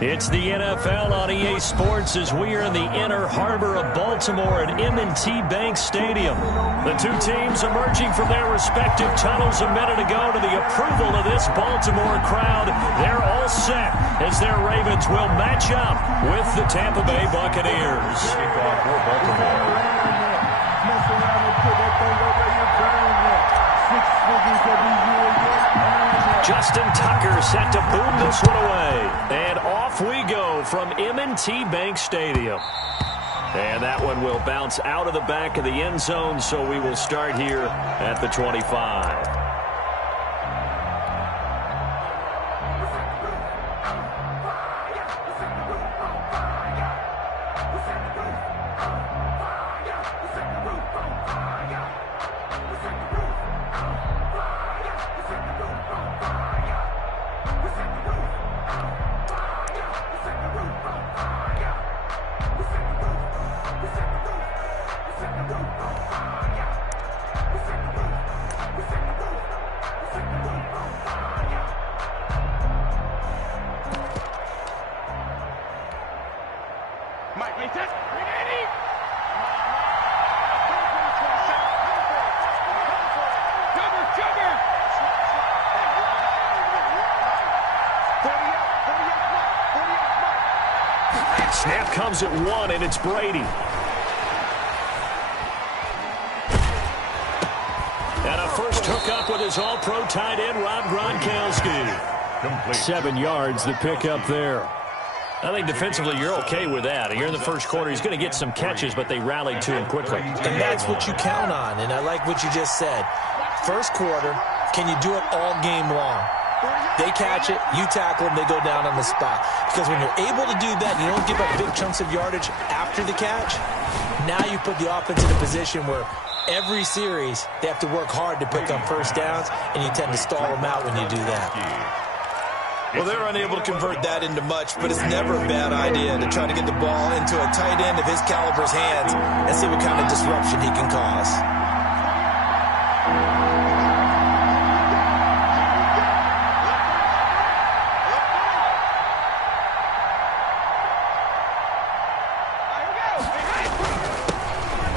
It's the NFL on EA Sports as we are in the inner harbor of Baltimore at M&T Bank Stadium. The two teams emerging from their respective tunnels a minute ago to the approval of this Baltimore crowd. They're all set as their Ravens will match up with the Tampa Bay Buccaneers. Kickoff for Baltimore. Justin Tucker set to boom this one away. And off we go from M&T Bank Stadium. And that one will bounce out of the back of the end zone, so we will start here at the 25. Snap comes at 1, and it's Brady. And a first hookup with his all-pro tight end, Rob Gronkowski. Complete. 7 yards, the pickup there. I think defensively you're okay with that. Here in the first quarter, he's going to get some catches, but they rallied to him quickly. And that's what you count on, and I like what you just said. First quarter, can you do it all game long? They catch it, you tackle them, they go down on the spot. Because when you're able to do that, you don't give up big chunks of yardage after the catch, now you put the offense in a position where every series they have to work hard to pick up first downs, and you tend to stall them out when you do that. Well, they're unable to convert that into much, but it's never a bad idea to try to get the ball into a tight end of his caliber's hands and see what kind of disruption he can cause.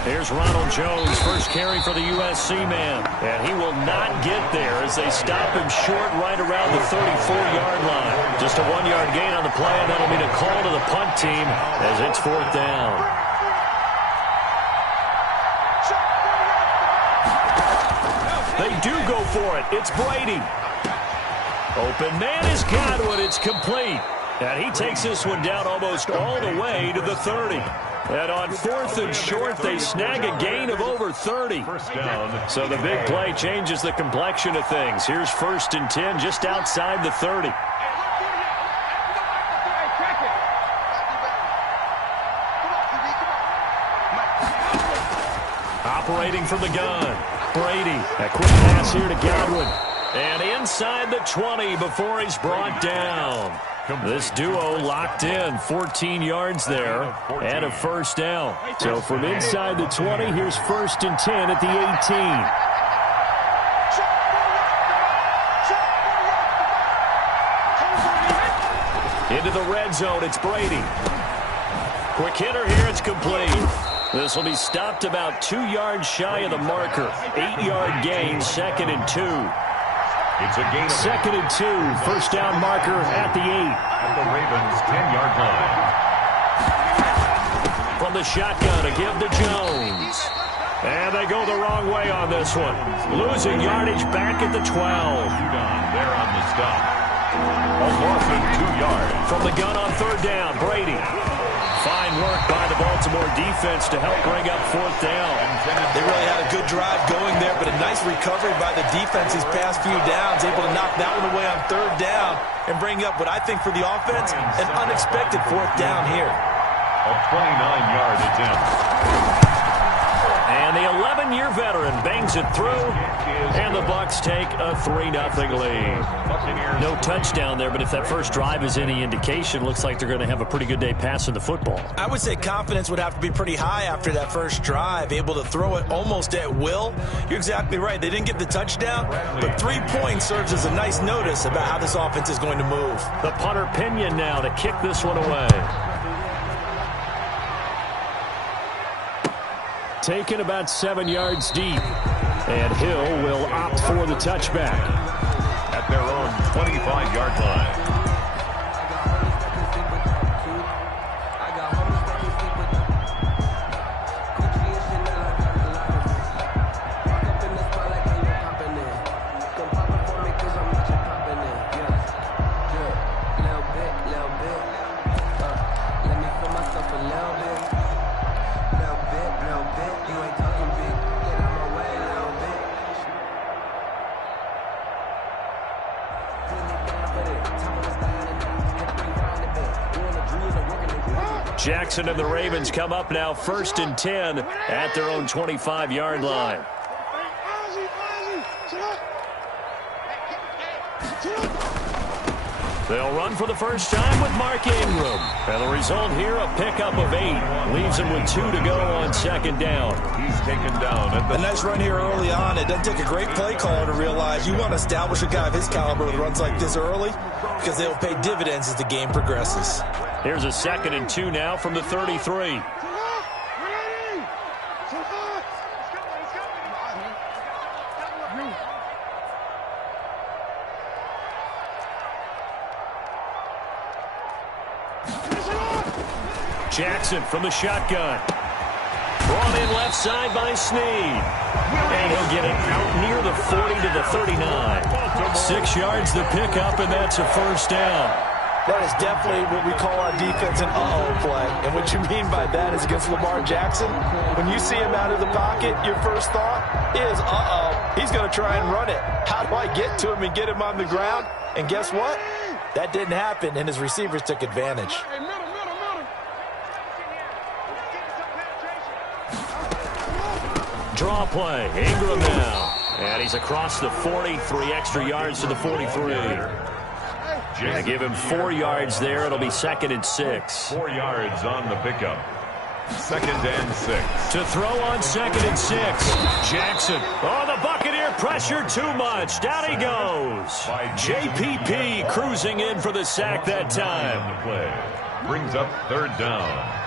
Here's Ronald Jones, first carry for the USC man. And he will not get there as they stop him short right around the 34-yard line. Just a 1-yard gain on the play, and that'll mean a call to the punt team as it's 4th down. They do go for it. It's Brady. Open man is Godwin. It's complete. And he takes this one down almost all the way to the 30. And on 4th and short, they snag a gain of over 30. First down. So the big play changes the complexion of things. Here's 1st and 10 just outside the 30. Operating from the gun. Brady. A quick pass here to Godwin. And inside the 20 before he's brought down. This duo locked in, 14 yards there, and a first down. So from inside the 20, here's 1st and 10 at the 18. Into the red zone, it's Brady. Quick hitter here, it's complete. This will be stopped about 2 yards shy of the marker. 8-yard gain, 2nd and 2. It's a gain of 2nd and 2, first down marker at the 8. At the Ravens' 10-yard line. From the shotgun, a give to Jones. And they go the wrong way on this one. Losing yardage back at the 12. There on the stop. A loss of 2 yards. From the gun on 3rd down, Brady. Fine work by the Baltimore defense to help bring up 4th down. They really had a good drive going there, but a nice recovery by the defense these past few downs, able to knock that one away on 3rd down and bring up what I think for the offense, an unexpected 4th down here. A 29-yard attempt. And the 11-year veteran bangs it through, and the Bucs take a 3-0 lead. No touchdown there, but if that first drive is any indication, looks like they're going to have a pretty good day passing the football. I would say confidence would have to be pretty high after that first drive, able to throw it almost at will. You're exactly right. They didn't get the touchdown, but 3 points serves as a nice notice about how this offense is going to move. The punter Pinion now to kick this one away. Taken about 7 yards deep. And Hill will opt for the touchback. At their own 25-yard line. Jackson and the Ravens come up now 1st and 10 at their own 25-yard line. They'll run for the first time with Mark Ingram. And the result here, a pickup of 8. Leaves him with 2 to go on 2nd down. He's taken down. A nice run here early on. It doesn't take a great play caller to realize you want to establish a guy of his caliber with runs like this early because they will pay dividends as the game progresses. Here's a 2nd and 2 now from the 33. Jackson from the shotgun. Brought in left side by Snead. And he'll get it out near the 40 to the 39. 6 yards the pickup, and that's a first down. That is definitely what we call on defense an uh-oh play. And what you mean by that is against Lamar Jackson, when you see him out of the pocket, your first thought is, uh-oh, he's going to try and run it. How do I get to him and get him on the ground? And guess what? That didn't happen, and his receivers took advantage. Draw play. Ingram now. And he's across the 40, 3 extra yards to the 43. Going to give him 4 yards there. It'll be 2nd and 6. 4 yards on the pickup. 2nd and 6. To throw on 2nd and 6. Jackson. Oh, the Buccaneer pressure too much. Down he goes. JPP cruising in for the sack that time. On the play. Brings up 3rd down.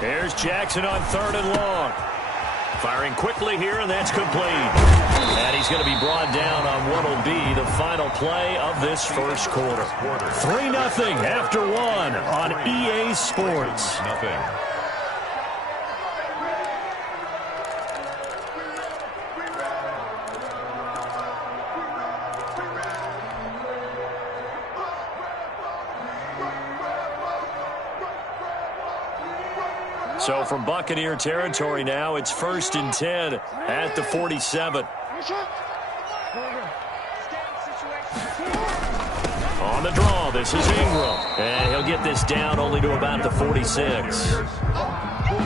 Here's Jackson on 3rd and long. Firing quickly here, and that's complete. And he's going to be brought down on what will be the final play of this first quarter. 3-0 after 1 on EA Sports. Nothing. So from Buccaneer territory now, it's 1st and 10 at the 47. On the draw, this is Ingram. And he'll get this down only to about the 46.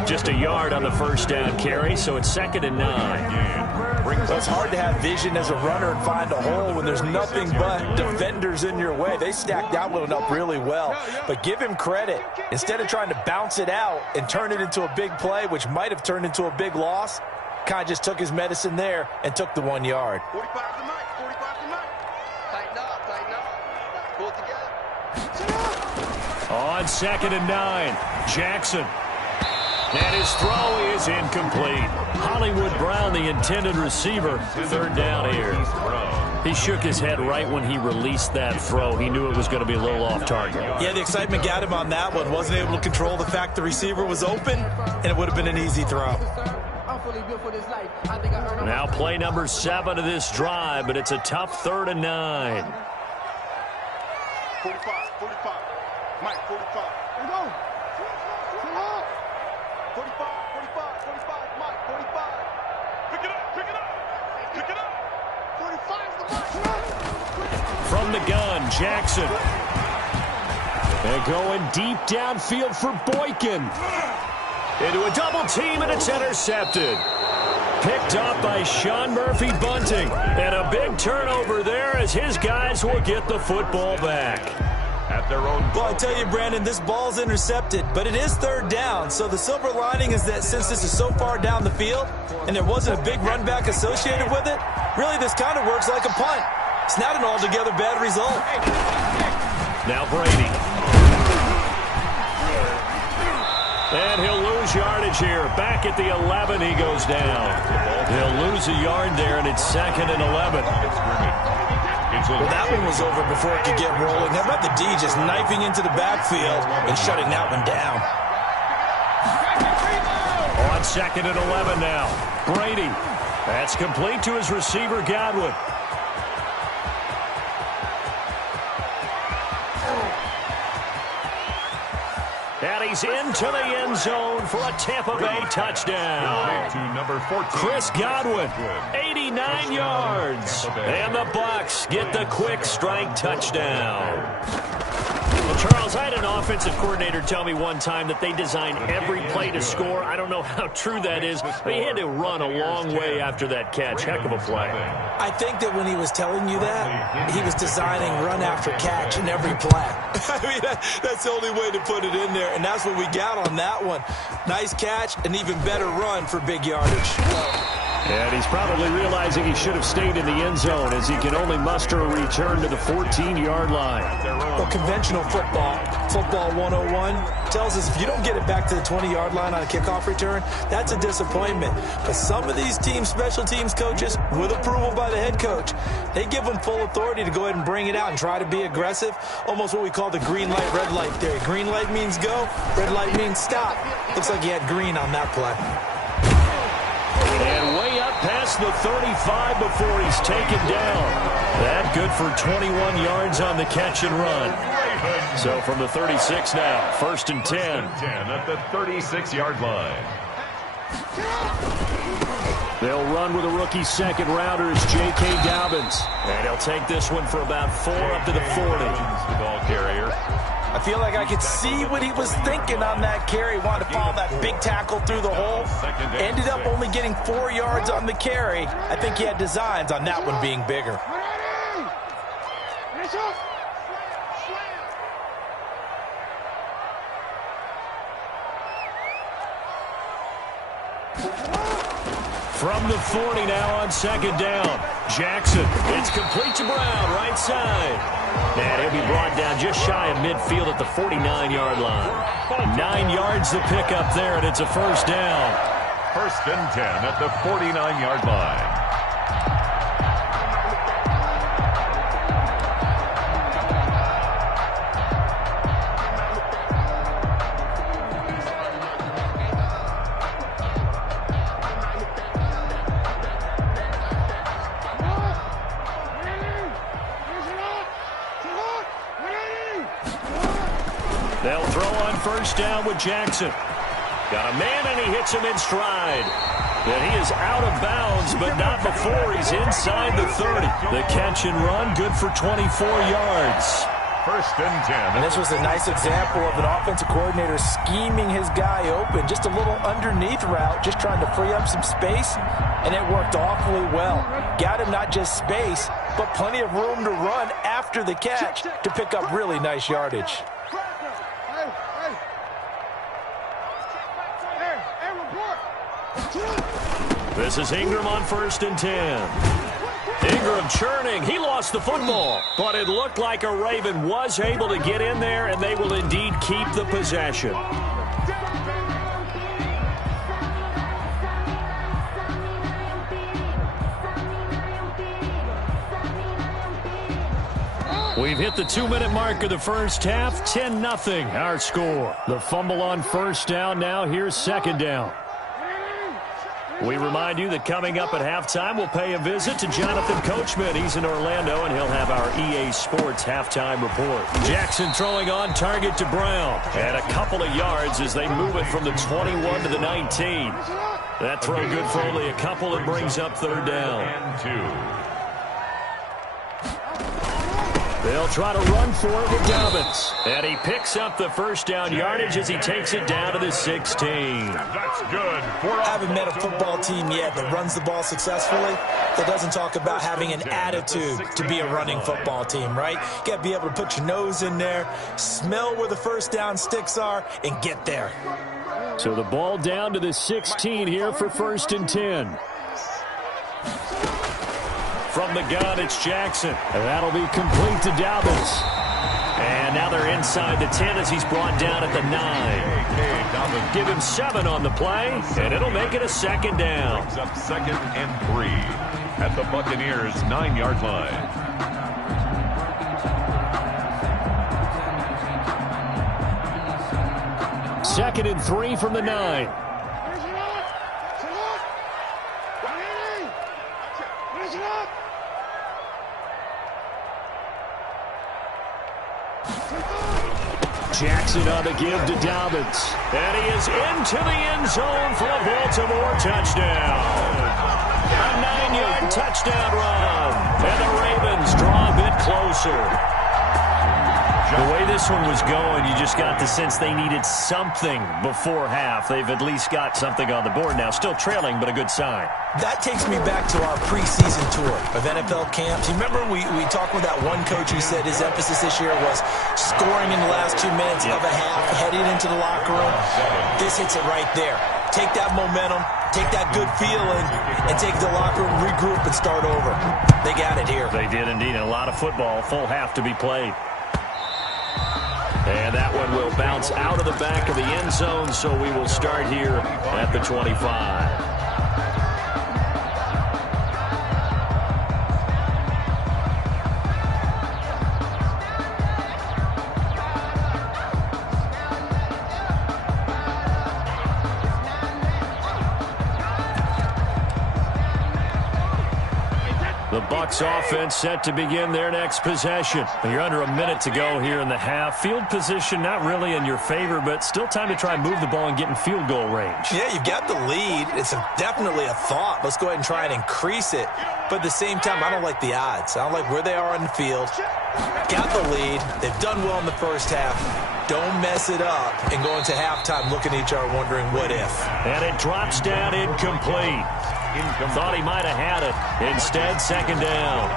Just a yard on the first down carry, so it's 2nd and 9. So it's hard to have vision as a runner and find a hole when there's nothing but defenders in your way. They stacked that one up really well. But give him credit. Instead of trying to bounce it out and turn it into a big play, which might have turned into a big loss, kind of just took his medicine there and took the 1 yard. 45 to Mike, 45 to Mike. Tighten up. Pull it together. Sit up. On 2nd and 9, Jackson. And his throw is incomplete. Hollywood Brown, the intended receiver, 3rd down here. He shook his head right when he released that throw. He knew it was going to be a little off target. Yeah, the excitement got him on that one. Wasn't able to control the fact the receiver was open, and it would have been an easy throw. Now play number 7 of this drive, but it's a tough 3rd and 9. 45. Mike, 45. Here we go. 45, Mike, 45. Pick it up. 45's the Mike. From the gun, Jackson. They're going deep downfield for Boykin. Into a double team, and it's intercepted. Picked up by Sean Murphy-Bunting. And a big turnover there as his guys will get the football back. At their own. Well, I tell you, Brandon, this ball's intercepted, but it is 3rd down. So the silver lining is that since this is so far down the field and there wasn't a big run back associated with it, really this kind of works like a punt. It's not an altogether bad result. Now Brady. And he'll lose yardage here. Back at the 11, he goes down. He'll lose a yard there, and it's 2nd and 11. Well, that one was over before it could get rolling. How about the D just knifing into the backfield and shutting that one down? On 2nd and 11 now. Brady. That's complete to his receiver, Godwin. And he's into the end zone for a Tampa Bay touchdown. To number 14. Chris Godwin, 89 yards. And the Bucs get the quick strike touchdown. Well, Charles, I had an offensive coordinator tell me one time that they design every play to score. I don't know how true that is, but he had to run a long way after that catch. Heck of a play. I think that when he was telling you that, he was designing run after catch in every play. I mean, that's the only way to put it in there, and that's what we got on that one. Nice catch, an even better run for big yardage. And he's probably realizing he should have stayed in the end zone as he can only muster a return to the 14-yard line. Well, conventional football 101, tells us if you don't get it back to the 20-yard line on a kickoff return, that's a disappointment. But some of these teams, special teams coaches, with approval by the head coach, they give them full authority to go ahead and bring it out and try to be aggressive, almost what we call the green light, red light theory. Green light means go, red light means stop. Looks like he had green on that play. And way up past the 35 before he's taken down. That good for 21 yards on the catch and run. So from the 36 now, 1st and 10. 10 at the 36-yard line. They'll run with a rookie second rounder as J.K. Dobbins. And he'll take this one for about 4 up to the 40. The ball carrier. I feel like I could see what he was thinking on that carry. Wanted to follow that big tackle through the hole. Ended up only getting 4 yards on the carry. I think he had designs on that one being bigger. From the 40 now on 2nd down. Jackson, it's complete to Brown, right side. And he'll be brought down just shy of midfield at the 49-yard line. 9 yards to pick up there, and it's a first down. First and 10 at the 49-yard line. They'll throw on first down with Jackson. Got a man, and he hits him in stride. And he is out of bounds, but not before he's inside the 30. The catch and run, good for 24 yards. First and 10. And this was a nice example of an offensive coordinator scheming his guy open. Just a little underneath route, just trying to free up some space, and it worked awfully well. Got him not just space, but plenty of room to run after the catch to pick up really nice yardage. This is Ingram on first and 10. Ingram churning. He lost the football, but it looked like a Raven was able to get in there, and they will indeed keep the possession. We've hit the 2-minute mark of the first half. 10-0 our score. The fumble on first down. Now here's second down. We remind you that coming up at halftime, we'll pay a visit to Jonathan Coachman. He's in Orlando, and he'll have our EA Sports halftime report. Jackson throwing on target to Brown. And a couple of yards as they move it from the 21 to the 19. That throw good for only a couple. It brings up third down. And 2. They'll try to run for it with Dobbins. And he picks up the first down yardage as he takes it down to the 16. That's good. I haven't met a football team yet that runs the ball successfully that doesn't talk about having an attitude to be a running football team, right? You got to be able to put your nose in there, smell where the first down sticks are, and get there. So the ball down to the 16 here for first and 10. From the gun, it's Jackson. And that'll be complete to Dobbins. And now they're inside the 10 as he's brought down at the 9. Give him 7 on the play, and it'll make it a second down. Brings up second and 3 at the Buccaneers' 9-yard line. Second and 3 from the 9. Jackson on the give to Dobbins. And he is into the end zone for a Baltimore touchdown. A 9-yard touchdown run. And the Ravens draw a bit closer. The way this one was going, you just got the sense they needed something before half. They've at least got something on the board now. Still trailing, but a good sign. That takes me back to our preseason tour of NFL camps. You remember we talked with that one coach who said his emphasis this year was scoring in the last 2 minutes of a half, heading into the locker room. This hits it right there. Take that momentum, take that good feeling, and take the locker room, regroup, and start over. They got it here. They did indeed. A lot of football, full half to be played. And that one will bounce out of the back of the end zone, so we will start here at the 25. The Bucs offense set to begin their next possession. You're under a minute to go here in the half. Field position not really in your favor, but still time to try and move the ball and get in field goal range. Yeah, you've got the lead. It's definitely a thought. Let's go ahead and try and increase it. But at the same time, I don't like the odds. I don't like where they are on the field. Got the lead. They've done well in the first half. Don't mess it up and go into halftime looking at each other wondering what if. And it drops down incomplete. Thought he might have had it. Instead, second down.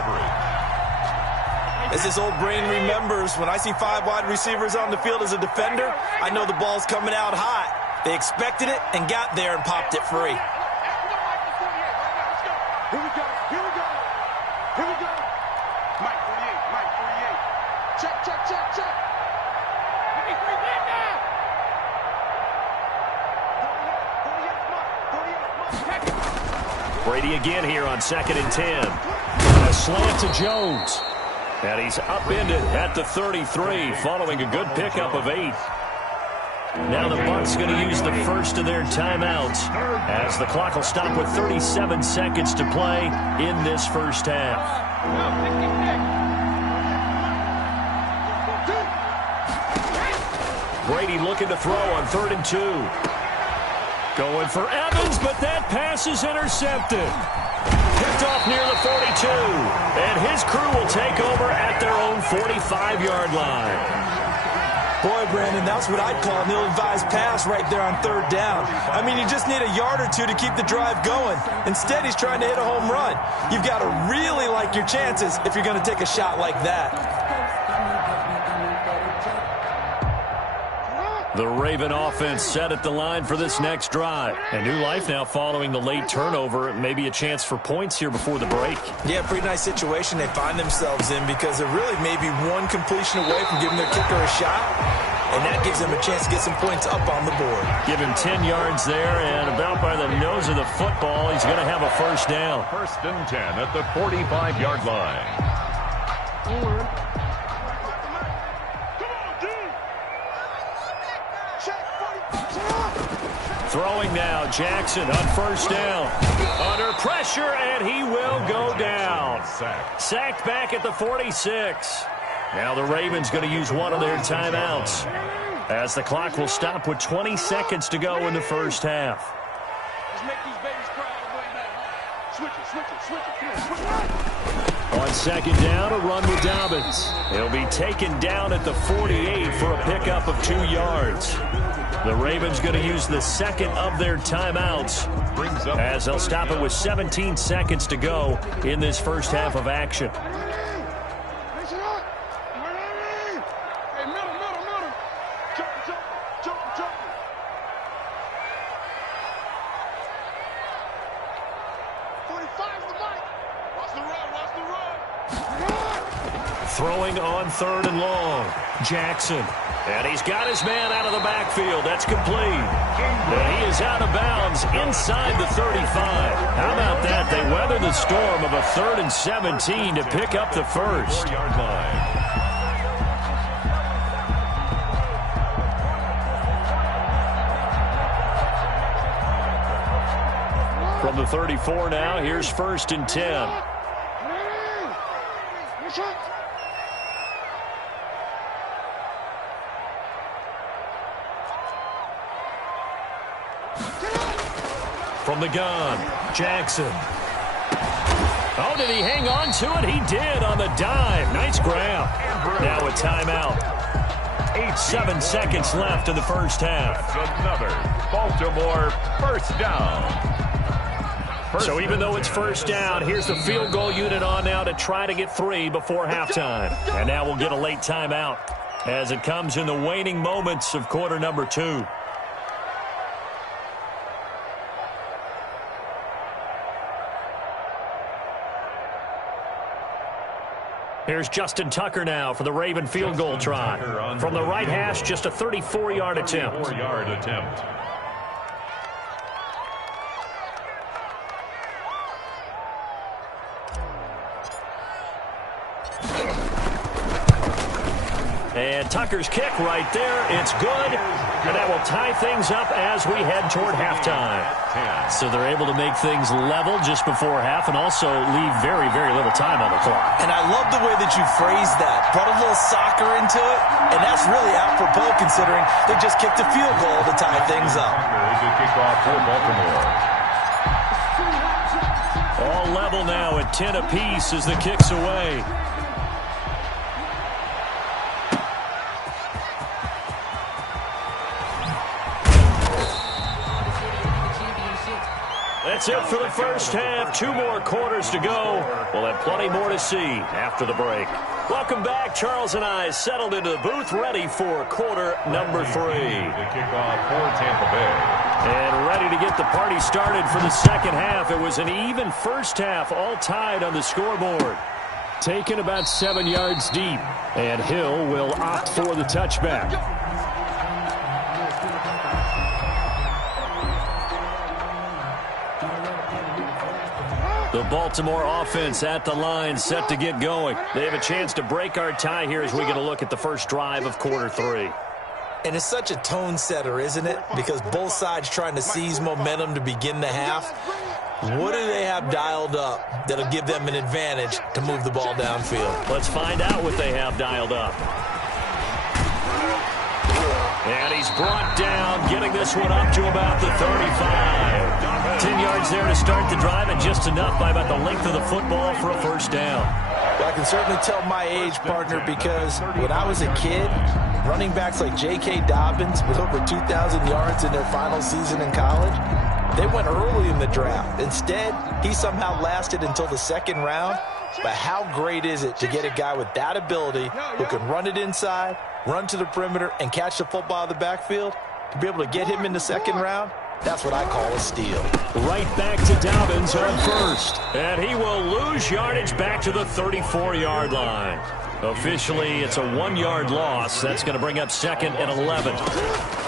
As this old brain remembers, when I see 5 wide receivers on the field as a defender, I know the ball's coming out hot. They expected it and got there and popped it free. Here we go. Here we go. Here we go. Mike 48. Mike 48. Brady again here on 2nd and 10. A slant to Jones. And he's upended at the 33 following a good pickup of 8. Now the Bucs going to use the first of their timeouts as the clock will stop with 37 seconds to play in this first half. Brady looking to throw on 3rd and 2. Going for Evans, but that pass is intercepted. Picked off near the 42. And his crew will take over at their own 45-yard line. Boy, Brandon, that's what I'd call an ill-advised pass right there on 3rd down. I mean, you just need a yard or two to keep the drive going. Instead, he's trying to hit a home run. You've got to really like your chances if you're going to take a shot like that. The Raven offense set at the line for this next drive. A new life now following the late turnover. Maybe a chance for points here before the break. Yeah, pretty nice situation they find themselves in because they're really maybe one completion away from giving their kicker a shot. And that gives them a chance to get some points up on the board. Give him 10 yards there, and about by the nose of the football, he's going to have a first down. 1st and 10 at the 45-yard line. Throwing now, Jackson on 1st down. Under pressure, and he will go down. Sacked back at the 46. Now the Ravens going to use one of their timeouts as the clock will stop with 20 seconds to go in the first half. On 2nd down, a run with Dobbins. He'll be taken down at the 48 for a pickup of 2 yards. The Ravens going to use the 2nd of their timeouts as they'll stop it with 17 seconds to go in this first half of action. Throwing on 3rd and long. Jackson. And he's got his man out of the backfield. That's complete. And he is out of bounds inside the 35. How about that? They weather the storm of a 3rd and 17 to pick up the first. From the 34 now, here's 1st and 10. From the gun, Jackson. Oh, did he hang on to it? He did on the dive. Nice grab. Now a timeout. 7 seconds left in the first half. Another Baltimore first down. So even though it's first down, here's the field goal unit on now to try to get 3 before halftime. And now we'll get a late timeout as it comes in the waning moments of quarter number 2. Here's Justin Tucker now for the Raven field goal try. From the right hash, just a 34-yard attempt. And Tucker's kick right there. It's good. And that will tie things up as we head toward halftime. So they're able to make things level just before half and also leave very, very little time on the clock. And I love the way that you phrased that. Brought a little soccer into it. And that's really apropos considering they just kicked a field goal to tie things up. All level now at 10 apiece as the kick's away. That's it for the first half. 2 more quarters to go. We'll have plenty more to see after the break. Welcome back. Charles and I settled into the booth, ready for quarter number 3. The kickoff for Tampa Bay. And ready to get the party started for the second half. It was an even first half, all tied on the scoreboard. Taken about 7 yards deep. And Hill will opt for the touchback. The Baltimore offense at the line, set to get going. They have a chance to break our tie here as we get a look at the first drive of quarter 3. And it's such a tone setter, isn't it? Because both sides trying to seize momentum to begin the half. What do they have dialed up that'll give them an advantage to move the ball downfield? Let's find out what they have dialed up. And he's brought down, getting this one up to about the 35. 10 yards there to start the drive, and just enough by about the length of the football for a first down. Well, I can certainly tell my age, partner, because when I was a kid, running backs like J.K. Dobbins with over 2,000 yards in their final season in college, they went early in the draft. Instead, he somehow lasted until the second round. But how great is it to get a guy with that ability who can run it inside, run to the perimeter, and catch the football in the backfield? To be able to get him in the second round, that's what I call a steal. Right back to Dobbins on first. And he will lose yardage back to the 34-yard line. Officially, it's a 1-yard loss. That's going to bring up 2nd and 11.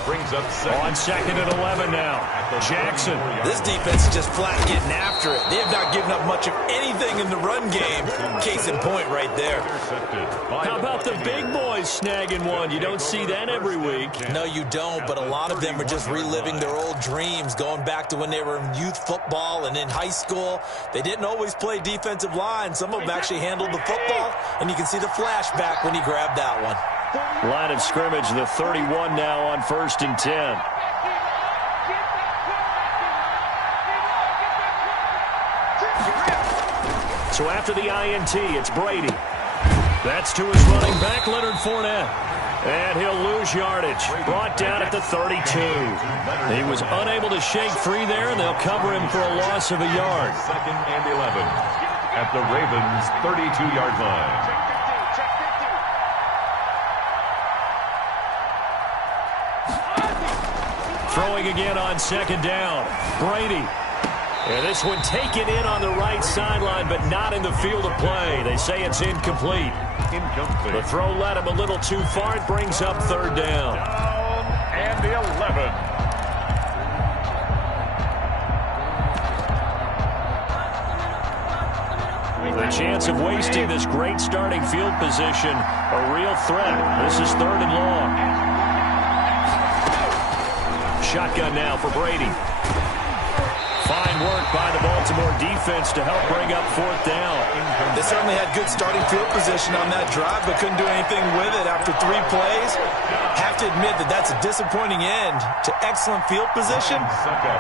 Brings up second. On 2nd and 11 now. Jackson. This defense is just flat getting after it. They have not given up much of anything in the run game. Case in point right there. How about the big boys snagging one? You don't see that every week. No, you don't, but a lot of them are just reliving their old dreams, going back to when they were in youth football and in high school. They didn't always play defensive line. Some of them actually handled the football, and you can see the flashback when he grabbed that one. Line of scrimmage, the 31 now on 1st and 10. So after the INT, it's Brady. That's to his running back, Leonard Fournette. And he'll lose yardage. Brought down at the 32. He was unable to shake free there, and they'll cover him for a loss of a yard. 2nd and 11 at the Ravens' 32-yard line. Throwing again on 2nd down. Brady. And this one taken in on the right sideline, but not in the field of play. They say it's incomplete. The throw led him a little too far. It brings up 3rd down. And the 11. The chance of wasting this great starting field position, a real threat. This is 3rd and long. Shotgun now for Brady. Fine work by the Baltimore defense to help bring up 4th down. They certainly had good starting field position on that drive, but couldn't do anything with it after 3 plays. Have to admit that that's a disappointing end to excellent field position.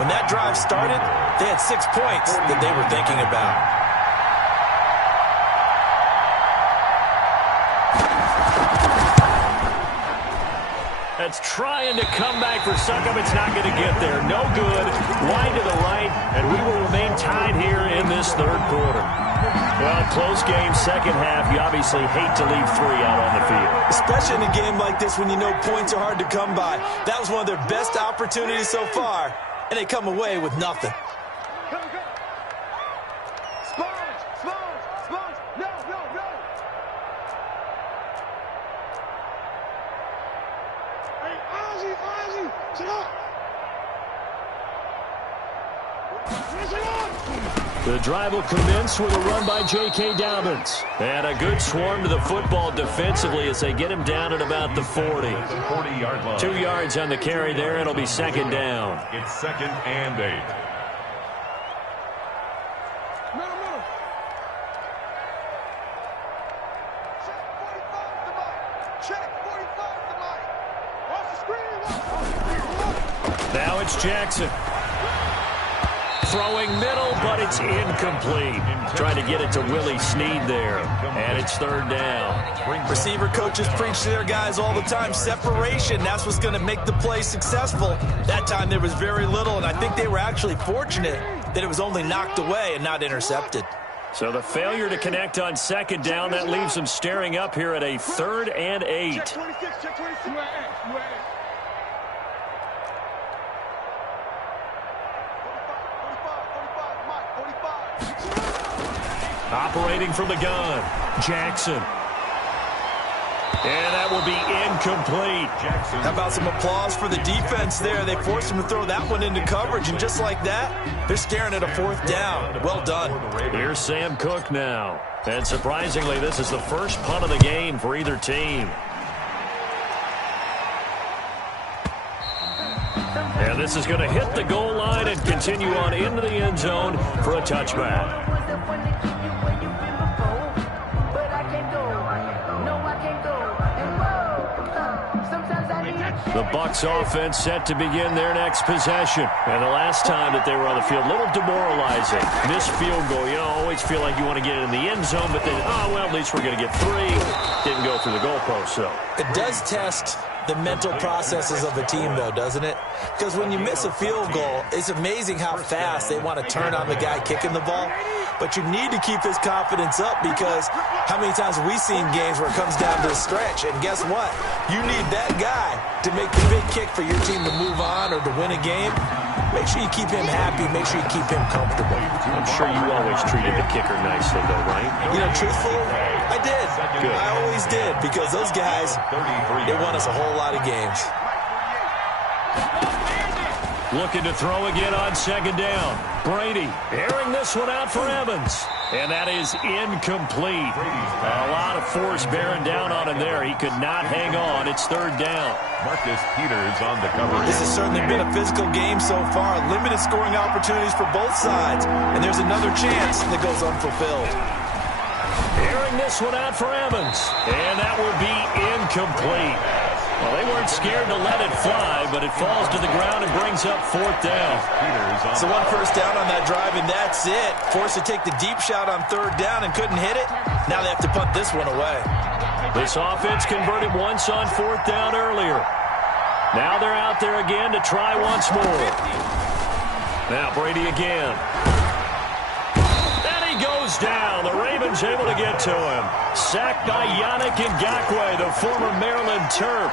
When that drive started, they had 6 points that they were thinking about. That's trying to come back for Succop. It's not going to get there. No good. Wide to the right, and we will remain tied here in this 3rd quarter. Well, close game, second half. You obviously hate to leave 3 out on the field. Especially in a game like this when you know points are hard to come by. That was one of their best opportunities so far, and they come away with nothing. The drive will commence with a run by J.K. Dobbins. And a good swarm to the football defensively as they get him down at about the 40. 40-yard line. 2 yards on the carry there. It'll be 2nd down. It's 2nd and 8. Now it's Jackson. Throwing middle, but it's incomplete. Trying to get it to Willie Snead there. And it's 3rd down. Receiver coaches preach to their guys all the time. Separation, that's what's going to make the play successful. That time there was very little, and I think they were actually fortunate that it was only knocked away and not intercepted. So the failure to connect on 2nd down, that leaves them staring up here at a 3rd and 8. Check 26, check 26. Operating from the gun, Jackson. And that will be incomplete. How about some applause for the defense there? They forced him to throw that one into coverage, and just like that, they're staring at a 4th down. Well done. Here's Sam Cook now. And surprisingly, this is the first punt of the game for either team. And this is going to hit the goal line and continue on into the end zone for a touchback. The Bucs offense set to begin their next possession. And the last time that they were on the field, a little demoralizing. Missed field goal, you always feel like you want to get it in the end zone, but then, well, at least we're going to get 3. Didn't go through the goalpost, so. It does test the mental processes of a team, though, doesn't it? Because when you miss a field goal, it's amazing how fast they want to turn on the guy kicking the ball. But you need to keep his confidence up, because how many times have we seen games where it comes down to the stretch? And guess what? You need that guy to make the big kick for your team to move on or to win a game. Make sure you keep him happy. Make sure you keep him comfortable. I'm sure you always treated the kicker nicely, though, right? You know, truthfully, I did. Good. I always did, because those guys, they won us a whole lot of games. Looking to throw again on 2nd down. Brady airing this one out for Evans. And that is incomplete. A lot of force bearing down on him there. He could not hang on. It's 3rd down. Marcus Peters on the cover. This has certainly been a physical game so far. Limited scoring opportunities for both sides. And there's another chance that goes unfulfilled. Airing this one out for Evans. And that will be incomplete. Well, they weren't scared to let it fly, but it falls to the ground and brings up 4th down. So 1 first down on that drive, and that's it. Forced to take the deep shot on 3rd down and couldn't hit it. Now they have to punt this one away. This offense converted once on 4th down earlier. Now they're out there again to try once more. Now Brady again. And he goes down. The Ravens able to get to him. Sacked by Yannick Ngakoue, the former Maryland Terp.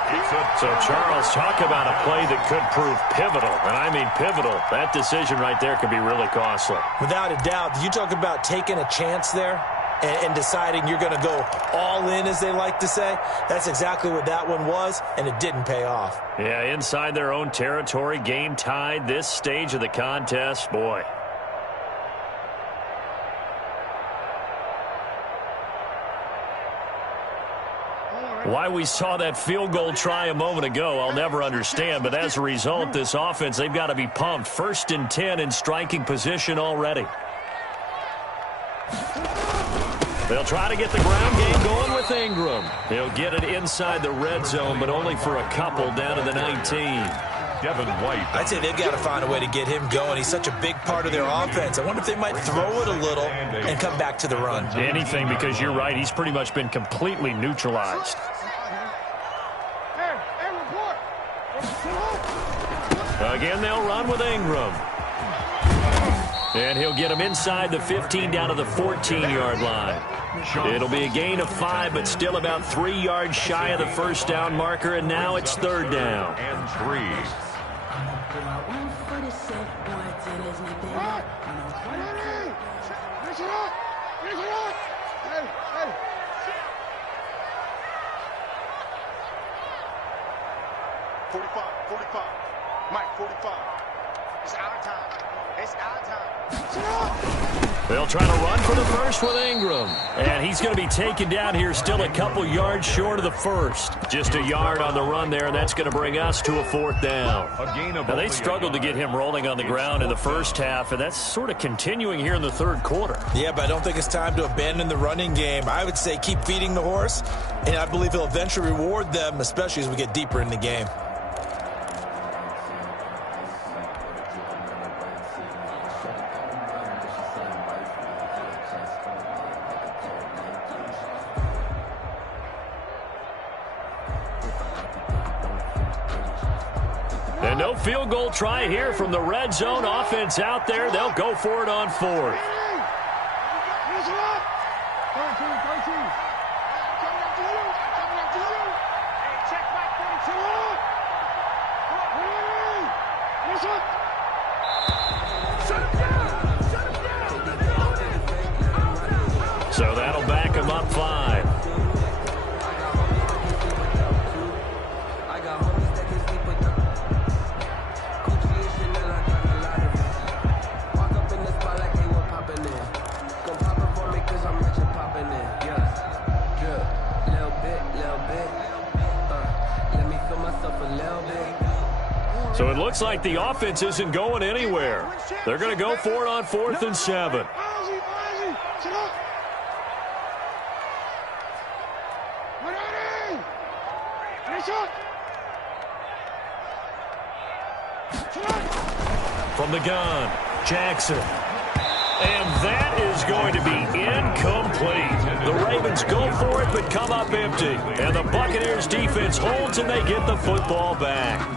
So, Charles, talk about a play that could prove pivotal. And I mean pivotal. That decision right there could be really costly. Without a doubt. You talk about taking a chance there and deciding you're going to go all in, as they like to say. That's exactly what that one was, and it didn't pay off. Yeah, inside their own territory, game tied, this stage of the contest, boy. Why we saw that field goal try a moment ago, I'll never understand. But as a result, this offense, they've got to be pumped. 1st and 10 in striking position already. They'll try to get the ground game going with Ingram. He'll get it inside the red zone, but only for a couple down to the 19. Devin White. I'd say they've got to find a way to get him going. He's such a big part of their offense. I wonder if they might throw it a little and come back to the run. Anything, because you're right. He's pretty much been completely neutralized. Again, they'll run with Ingram. And he'll get him inside the 15 down to the 14-yard line. It'll be a gain of 5, but still about 3 yards shy of the 1st down marker, and now it's 3rd down. And 3. Mike, 45. It's our time. It's our time. They'll try to run for the first with Ingram. And he's going to be taken down here, still a couple yards short of the 1st. Just a yard on the run there, and that's going to bring us to a 4th down. Now, they struggled to get him rolling on the ground in the first half, and that's sort of continuing here in the 3rd quarter. Yeah, but I don't think it's time to abandon the running game. I would say keep feeding the horse, and I believe he'll eventually reward them, especially as we get deeper in the game. And no field goal try here from the red zone. Offense out there. They'll go for it on 4th. So that'll back him up 5. So it looks like the offense isn't going anywhere. They're going to go for it on 4th and 7. From the gun, Jackson. And that is going to be incomplete. The Ravens go for it but come up empty. And the Buccaneers defense holds and they get the football back.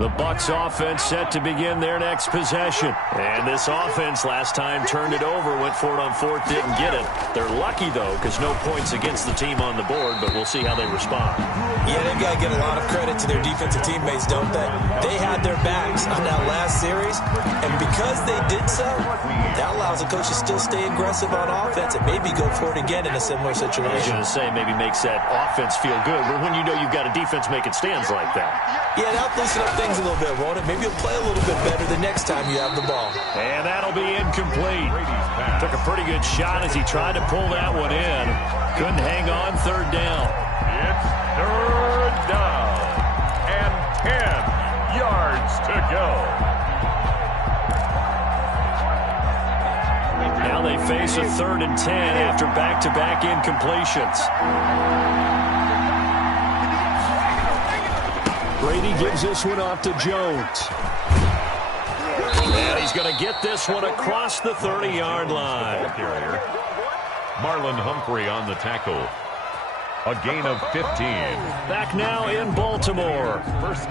The Bucs offense set to begin their next possession. And this offense last time turned it over, went for it on 4th, didn't get it. They're lucky, though, because no points against the team on the board, but we'll see how they respond. Yeah, they've got to get a lot of credit to their defensive teammates, don't they? They had their backs on that last series, and because they did so, that allows the coach to still stay aggressive on offense and maybe go for it again in a similar situation. I was going to say maybe makes that offense feel good, but when you know you've got a defense making stands like that. Yeah, that'll loosen up things a little bit, won't it? Maybe you'll play a little bit better the next time you have the ball. And that'll be incomplete. Took a pretty good shot as he tried to pull that one in. Couldn't hang on 3rd down. It's 3rd down and 10 yards to go. Now they face a 3rd and 10 after back-to-back incompletions. Brady gives this one off to Jones. And he's going to get this one across the 30-yard line. Marlon Humphrey on the tackle. A gain of 15. Back now in Baltimore.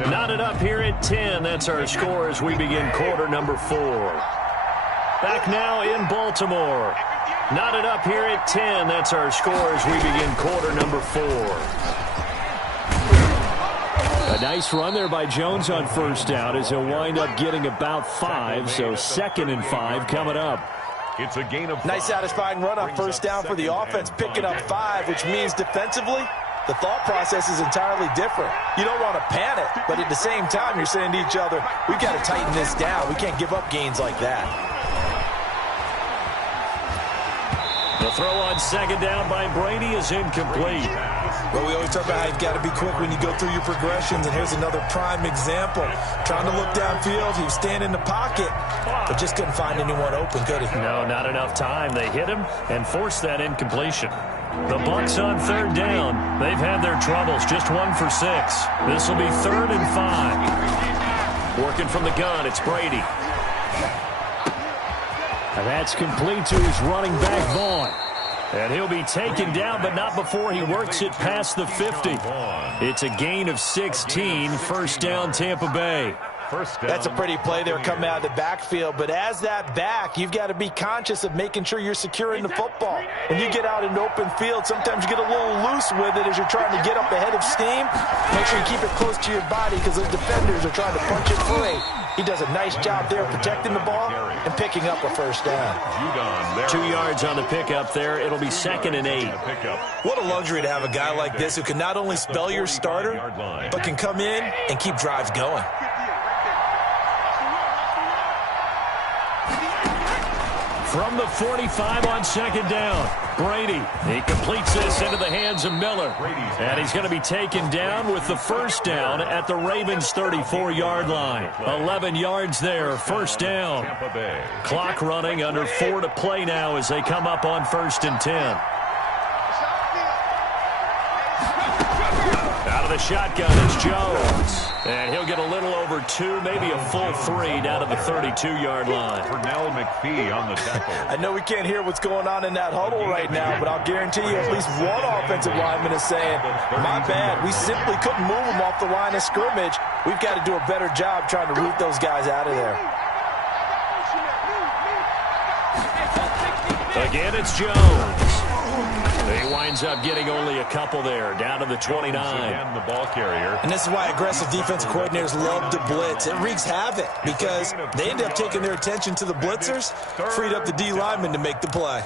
Knotted up here at 10. That's our score as we begin quarter number 4. Back now in Baltimore. Knotted up here at 10. That's our score as we begin quarter number 4. A nice run there by Jones on 1st down as he'll wind up getting about 5. So 2nd and 5 coming up. It's a gain of 5. Nice satisfying run on 1st down for the offense, picking up 5, which means defensively, the thought process is entirely different. You don't want to panic, but at the same time, you're saying to each other, we've got to tighten this down. We can't give up gains like that. The throw on 2nd down by Brady is incomplete. Well, we always talk about how you've got to be quick when you go through your progressions, and here's another prime example. Trying to look downfield, he was standing in the pocket, but just couldn't find anyone open, could he? No, not enough time. They hit him and forced that incompletion. The Bucs on 3rd down. They've had their troubles, just 1 for 6. This will be 3rd and 5. Working from the gun, it's Brady. And that's complete to his running back, Vaughn. And he'll be taken down, but not before he works it past the 50. It's a gain of 16, 1st down Tampa Bay. That's a pretty play there coming out of the backfield, but as that back, you've got to be conscious of making sure you're securing the football. When you get out in open field, sometimes you get a little loose with it as you're trying to get up ahead of steam. Make sure you keep it close to your body because those defenders are trying to punch it free. He does a nice job there protecting the ball and picking up a 1st down. 2 yards on the pickup there. It'll be 2nd and 8. What a luxury to have a guy like this who can not only spell your starter, but can come in and keep drives going. From the 45 on 2nd down, Brady. He completes this into the hands of Miller. And he's going to be taken down with the 1st down at the Ravens' 34-yard line. 11 yards there, 1st down. Clock running, under 4 to play now as they come up on 1st and 10. Out of the shotgun is Jones. And he'll get a little over 2, maybe a full 3 down to the 32-yard line. Pernell McPhee on the tackle. I know we can't hear what's going on in that huddle right now, but I'll guarantee you at least one offensive lineman is saying, my bad, we simply couldn't move them off the line of scrimmage. We've got to do a better job trying to root those guys out of there. Again, it's Jones. He winds up getting only a couple there, down to the 29. Again, the ball carrier. And this is why aggressive defensive coordinators love to blitz. It wreaks havoc because they end up taking their attention to the blitzers, freed up the D lineman to make the play.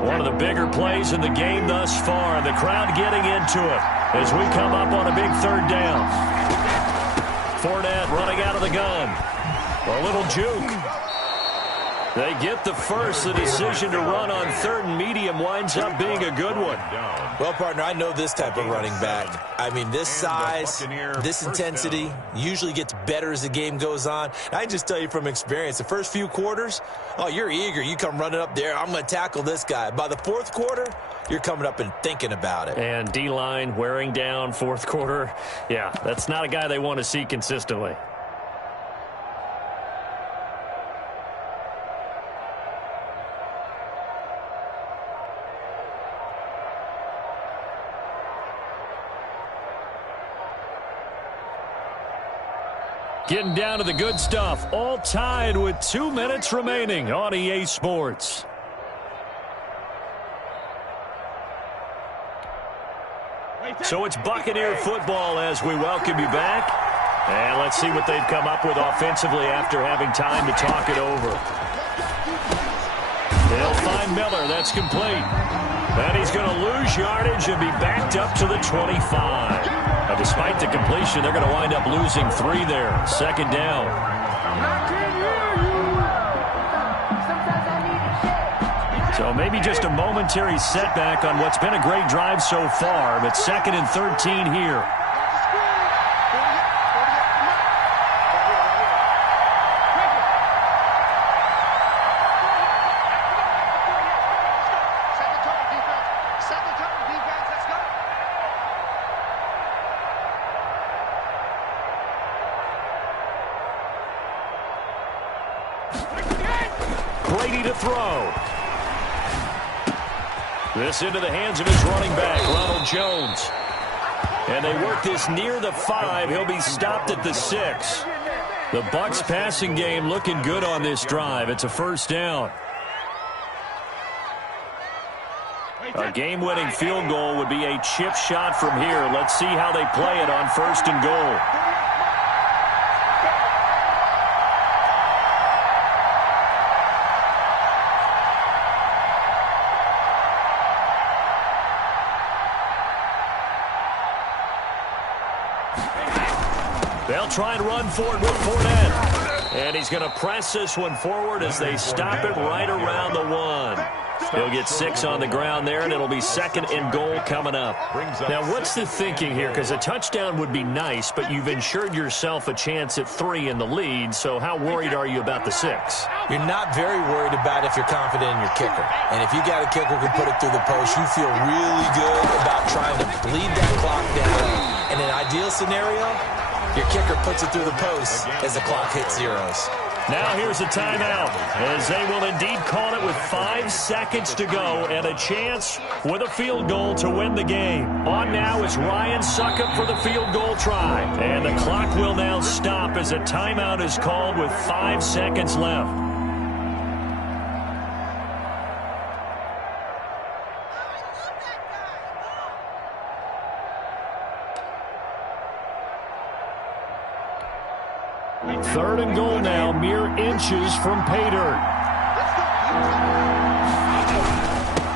One of the bigger plays in the game thus far. The crowd getting into it as we come up on a big third down. Fournette running out of the gun. A little juke. They get the first. The decision to run on third and medium winds up being a good one. Well, partner, I know this type of running back. I mean, this size, this intensity usually gets better as the game goes on. And I can just tell you from experience, the first few quarters, oh, you're eager. You come running up there, I'm going to tackle this guy. By the fourth quarter, you're coming up and thinking about it. And D-line wearing down fourth quarter. Yeah, that's not a guy they want to see consistently. Getting down to the good stuff. All tied with 2 minutes remaining on EA Sports. So it's Buccaneer football as we welcome you back. And let's see what they've come up with offensively after having time to talk it over. They'll find Miller. That's complete. And he's going to lose yardage and be backed up to the 25. Despite the completion, they're going to wind up losing 3 there. Second down. So maybe just a momentary setback on what's been a great drive so far, but 2nd and 13 here. To throw. This into the hands of his running back, Ronald Jones. And they work this near the 5. He'll be stopped at the 6. The Bucs passing game looking good on this drive. It's a first down. A game-winning field goal would be a chip shot from here. Let's see how they play it on 1st and goal. They'll try and run for it with Fournette. And he's going to press this one forward as they stop it right around the 1. He'll get 6 on the ground there, and it'll be 2nd and goal coming up. Now, what's the thinking here? Because a touchdown would be nice, but you've ensured yourself a chance at 3 in the lead, so how worried are you about the 6? You're not very worried about if you're confident in your kicker. And if you got a kicker who can put it through the post, you feel really good about trying to bleed that clock down. In an ideal scenario, your kicker puts it through the post as the clock hits zeros. Now here's a timeout, as they will indeed call it with 5 seconds to go and a chance with a field goal to win the game. On now is Ryan Succop for the field goal try. And the clock will now stop as a timeout is called with 5 seconds left. Third and goal now, mere inches from pay dirt.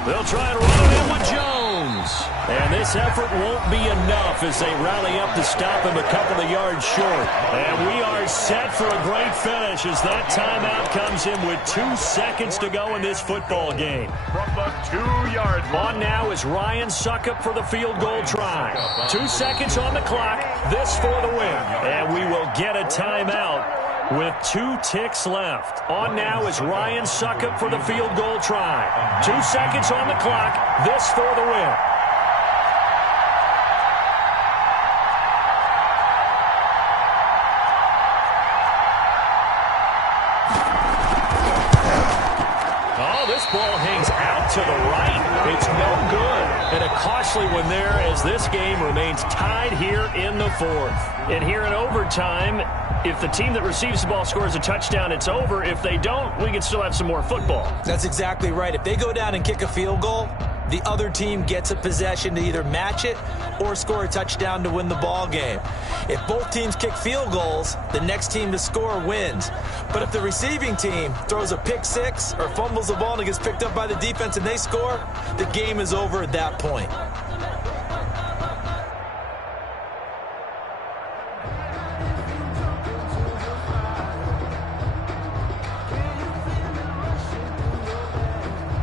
They'll try and run it in with Jones. And this effort won't be enough as they rally up to stop him a couple of yards short. And we are set for a great finish as that timeout comes in with 2 seconds to go in this football game. From the 2-yard line. On now is Ryan Succop for the field goal try. 2 seconds on the clock. This for the win. And we will get a timeout with 2 ticks left. On now is Ryan Succop for the field goal try. 2 seconds on the clock. This for the win. this ball hangs out to the right. It's no good. And a costly one there as this game remains tied here in the fourth. And here in overtime, if the team that receives the ball scores a touchdown, it's over. If they don't, we can still have some more football. That's exactly right. If they go down and kick a field goal, the other team gets a possession to either match it or score a touchdown to win the ball game. If both teams kick field goals, the next team to score wins. But if the receiving team throws a pick six or fumbles the ball and it gets picked up by the defense and they score, the game is over at that point.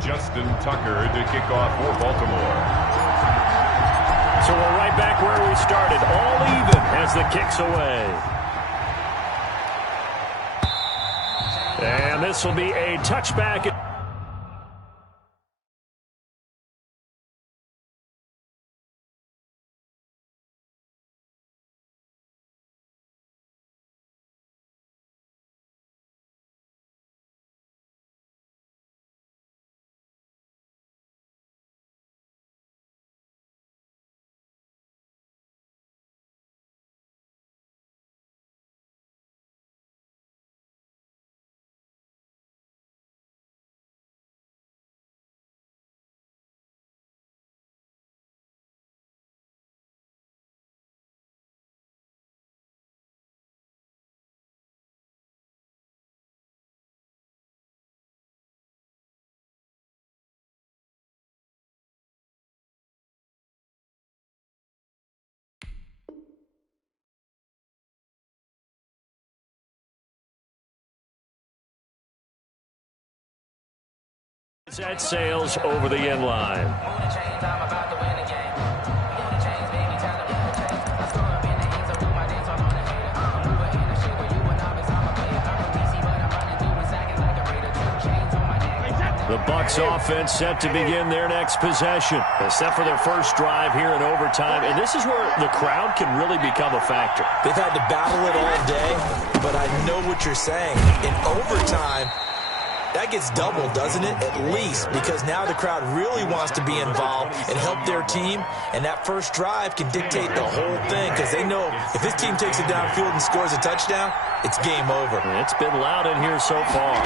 Justin Tucker to kick off for Baltimore. So we're right back where we started, all even as the kick's away. And this will be a touchback. Set sails over the end line. The Bucs offense set to begin their next possession. They're set for their first drive here in overtime, and this is where the crowd can really become a factor. They've had to battle it all day, but I know what you're saying. In overtime, that gets doubled, doesn't it? At least, because now the crowd really wants to be involved and help their team, and that first drive can dictate the whole thing because they know if this team takes it downfield and scores a touchdown, it's game over. It's been loud in here so far.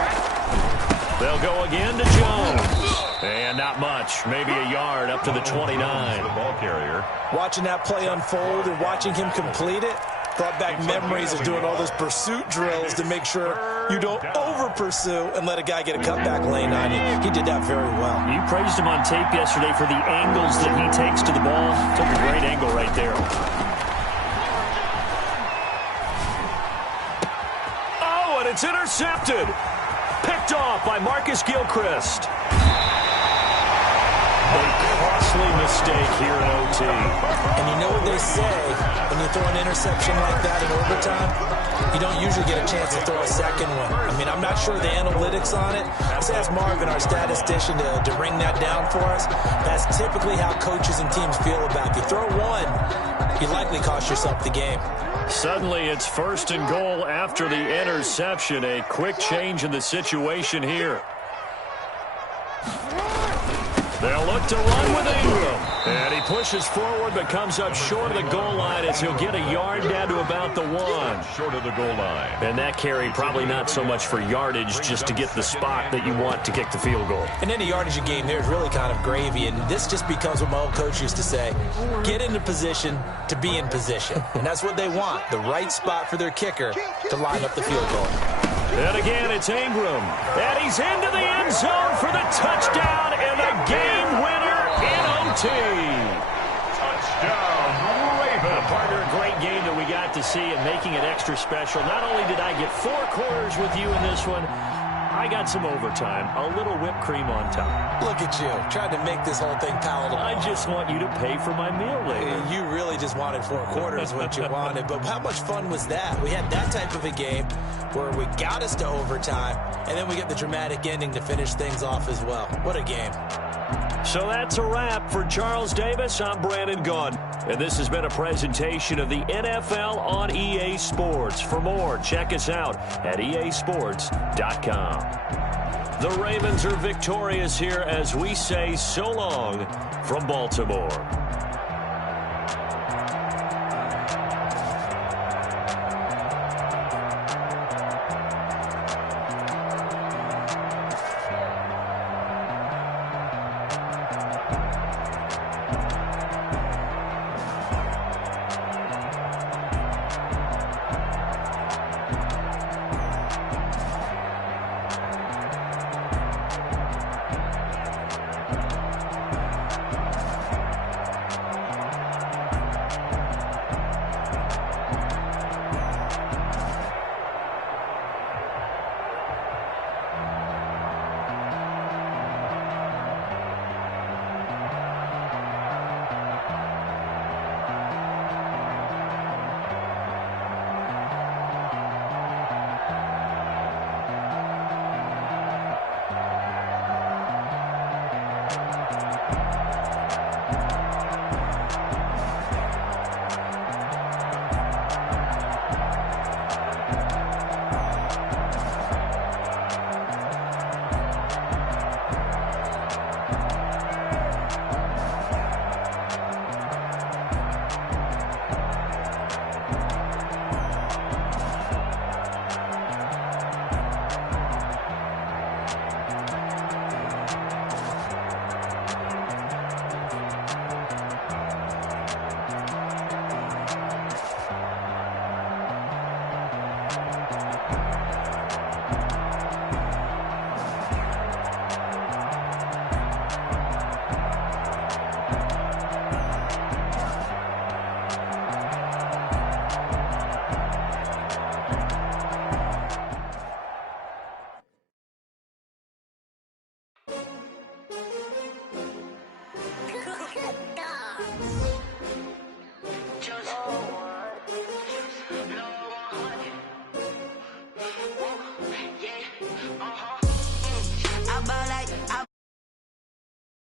They'll go again to Jones. And not much, maybe a yard up to the 29. The ball carrier. Watching that play unfold and watching him complete it brought back memories of doing all those pursuit drills to make sure you don't over-pursue and let a guy get a cutback lane on you. He did that very well. You praised him on tape yesterday for the angles that he takes to the ball. Took a great angle right there. Oh, and it's intercepted. Picked off by Marcus Gilchrist. A costly mistake here in OT. And you know what they say, when you throw an interception like that in overtime, you don't usually get a chance to throw a second one. I mean, I'm not sure the analytics on it. Let's ask Marvin, our statistician, to ring that down for us. That's typically how coaches and teams feel about you. Throw one, you likely cost yourself the game. Suddenly it's first and goal after the interception. A quick change in the situation here. They'll look to run with Ingram. And he pushes forward but comes up short of the goal line as he'll get a yard down to about the 1. Short of the goal line. And that carry probably not so much for yardage, just to get the spot that you want to kick the field goal. And any yardage game there is really kind of gravy. And this just becomes what my old coach used to say. Get into position to be in position. And that's what they want. The right spot for their kicker to line up the field goal. And again, it's Ingram. And he's into the end zone for the touchdown and the game winner in OT. Touchdown, Ravens. Partner, a great game that we got to see and making it extra special. Not only did I get 4 quarters with you in this one, I got some overtime, a little whipped cream on top. Look at you, trying to make this whole thing palatable. I just want you to pay for my meal later. You really just wanted 4 quarters, what you wanted. But how much fun was that? We had that type of a game where we got us to overtime, and then we get the dramatic ending to finish things off as well. What a game. So that's a wrap. For Charles Davis, I'm Brandon Gunn. And this has been a presentation of the NFL on EA Sports. For more, check us out at easports.com. The Ravens are victorious here as we say so long from Baltimore. I ball like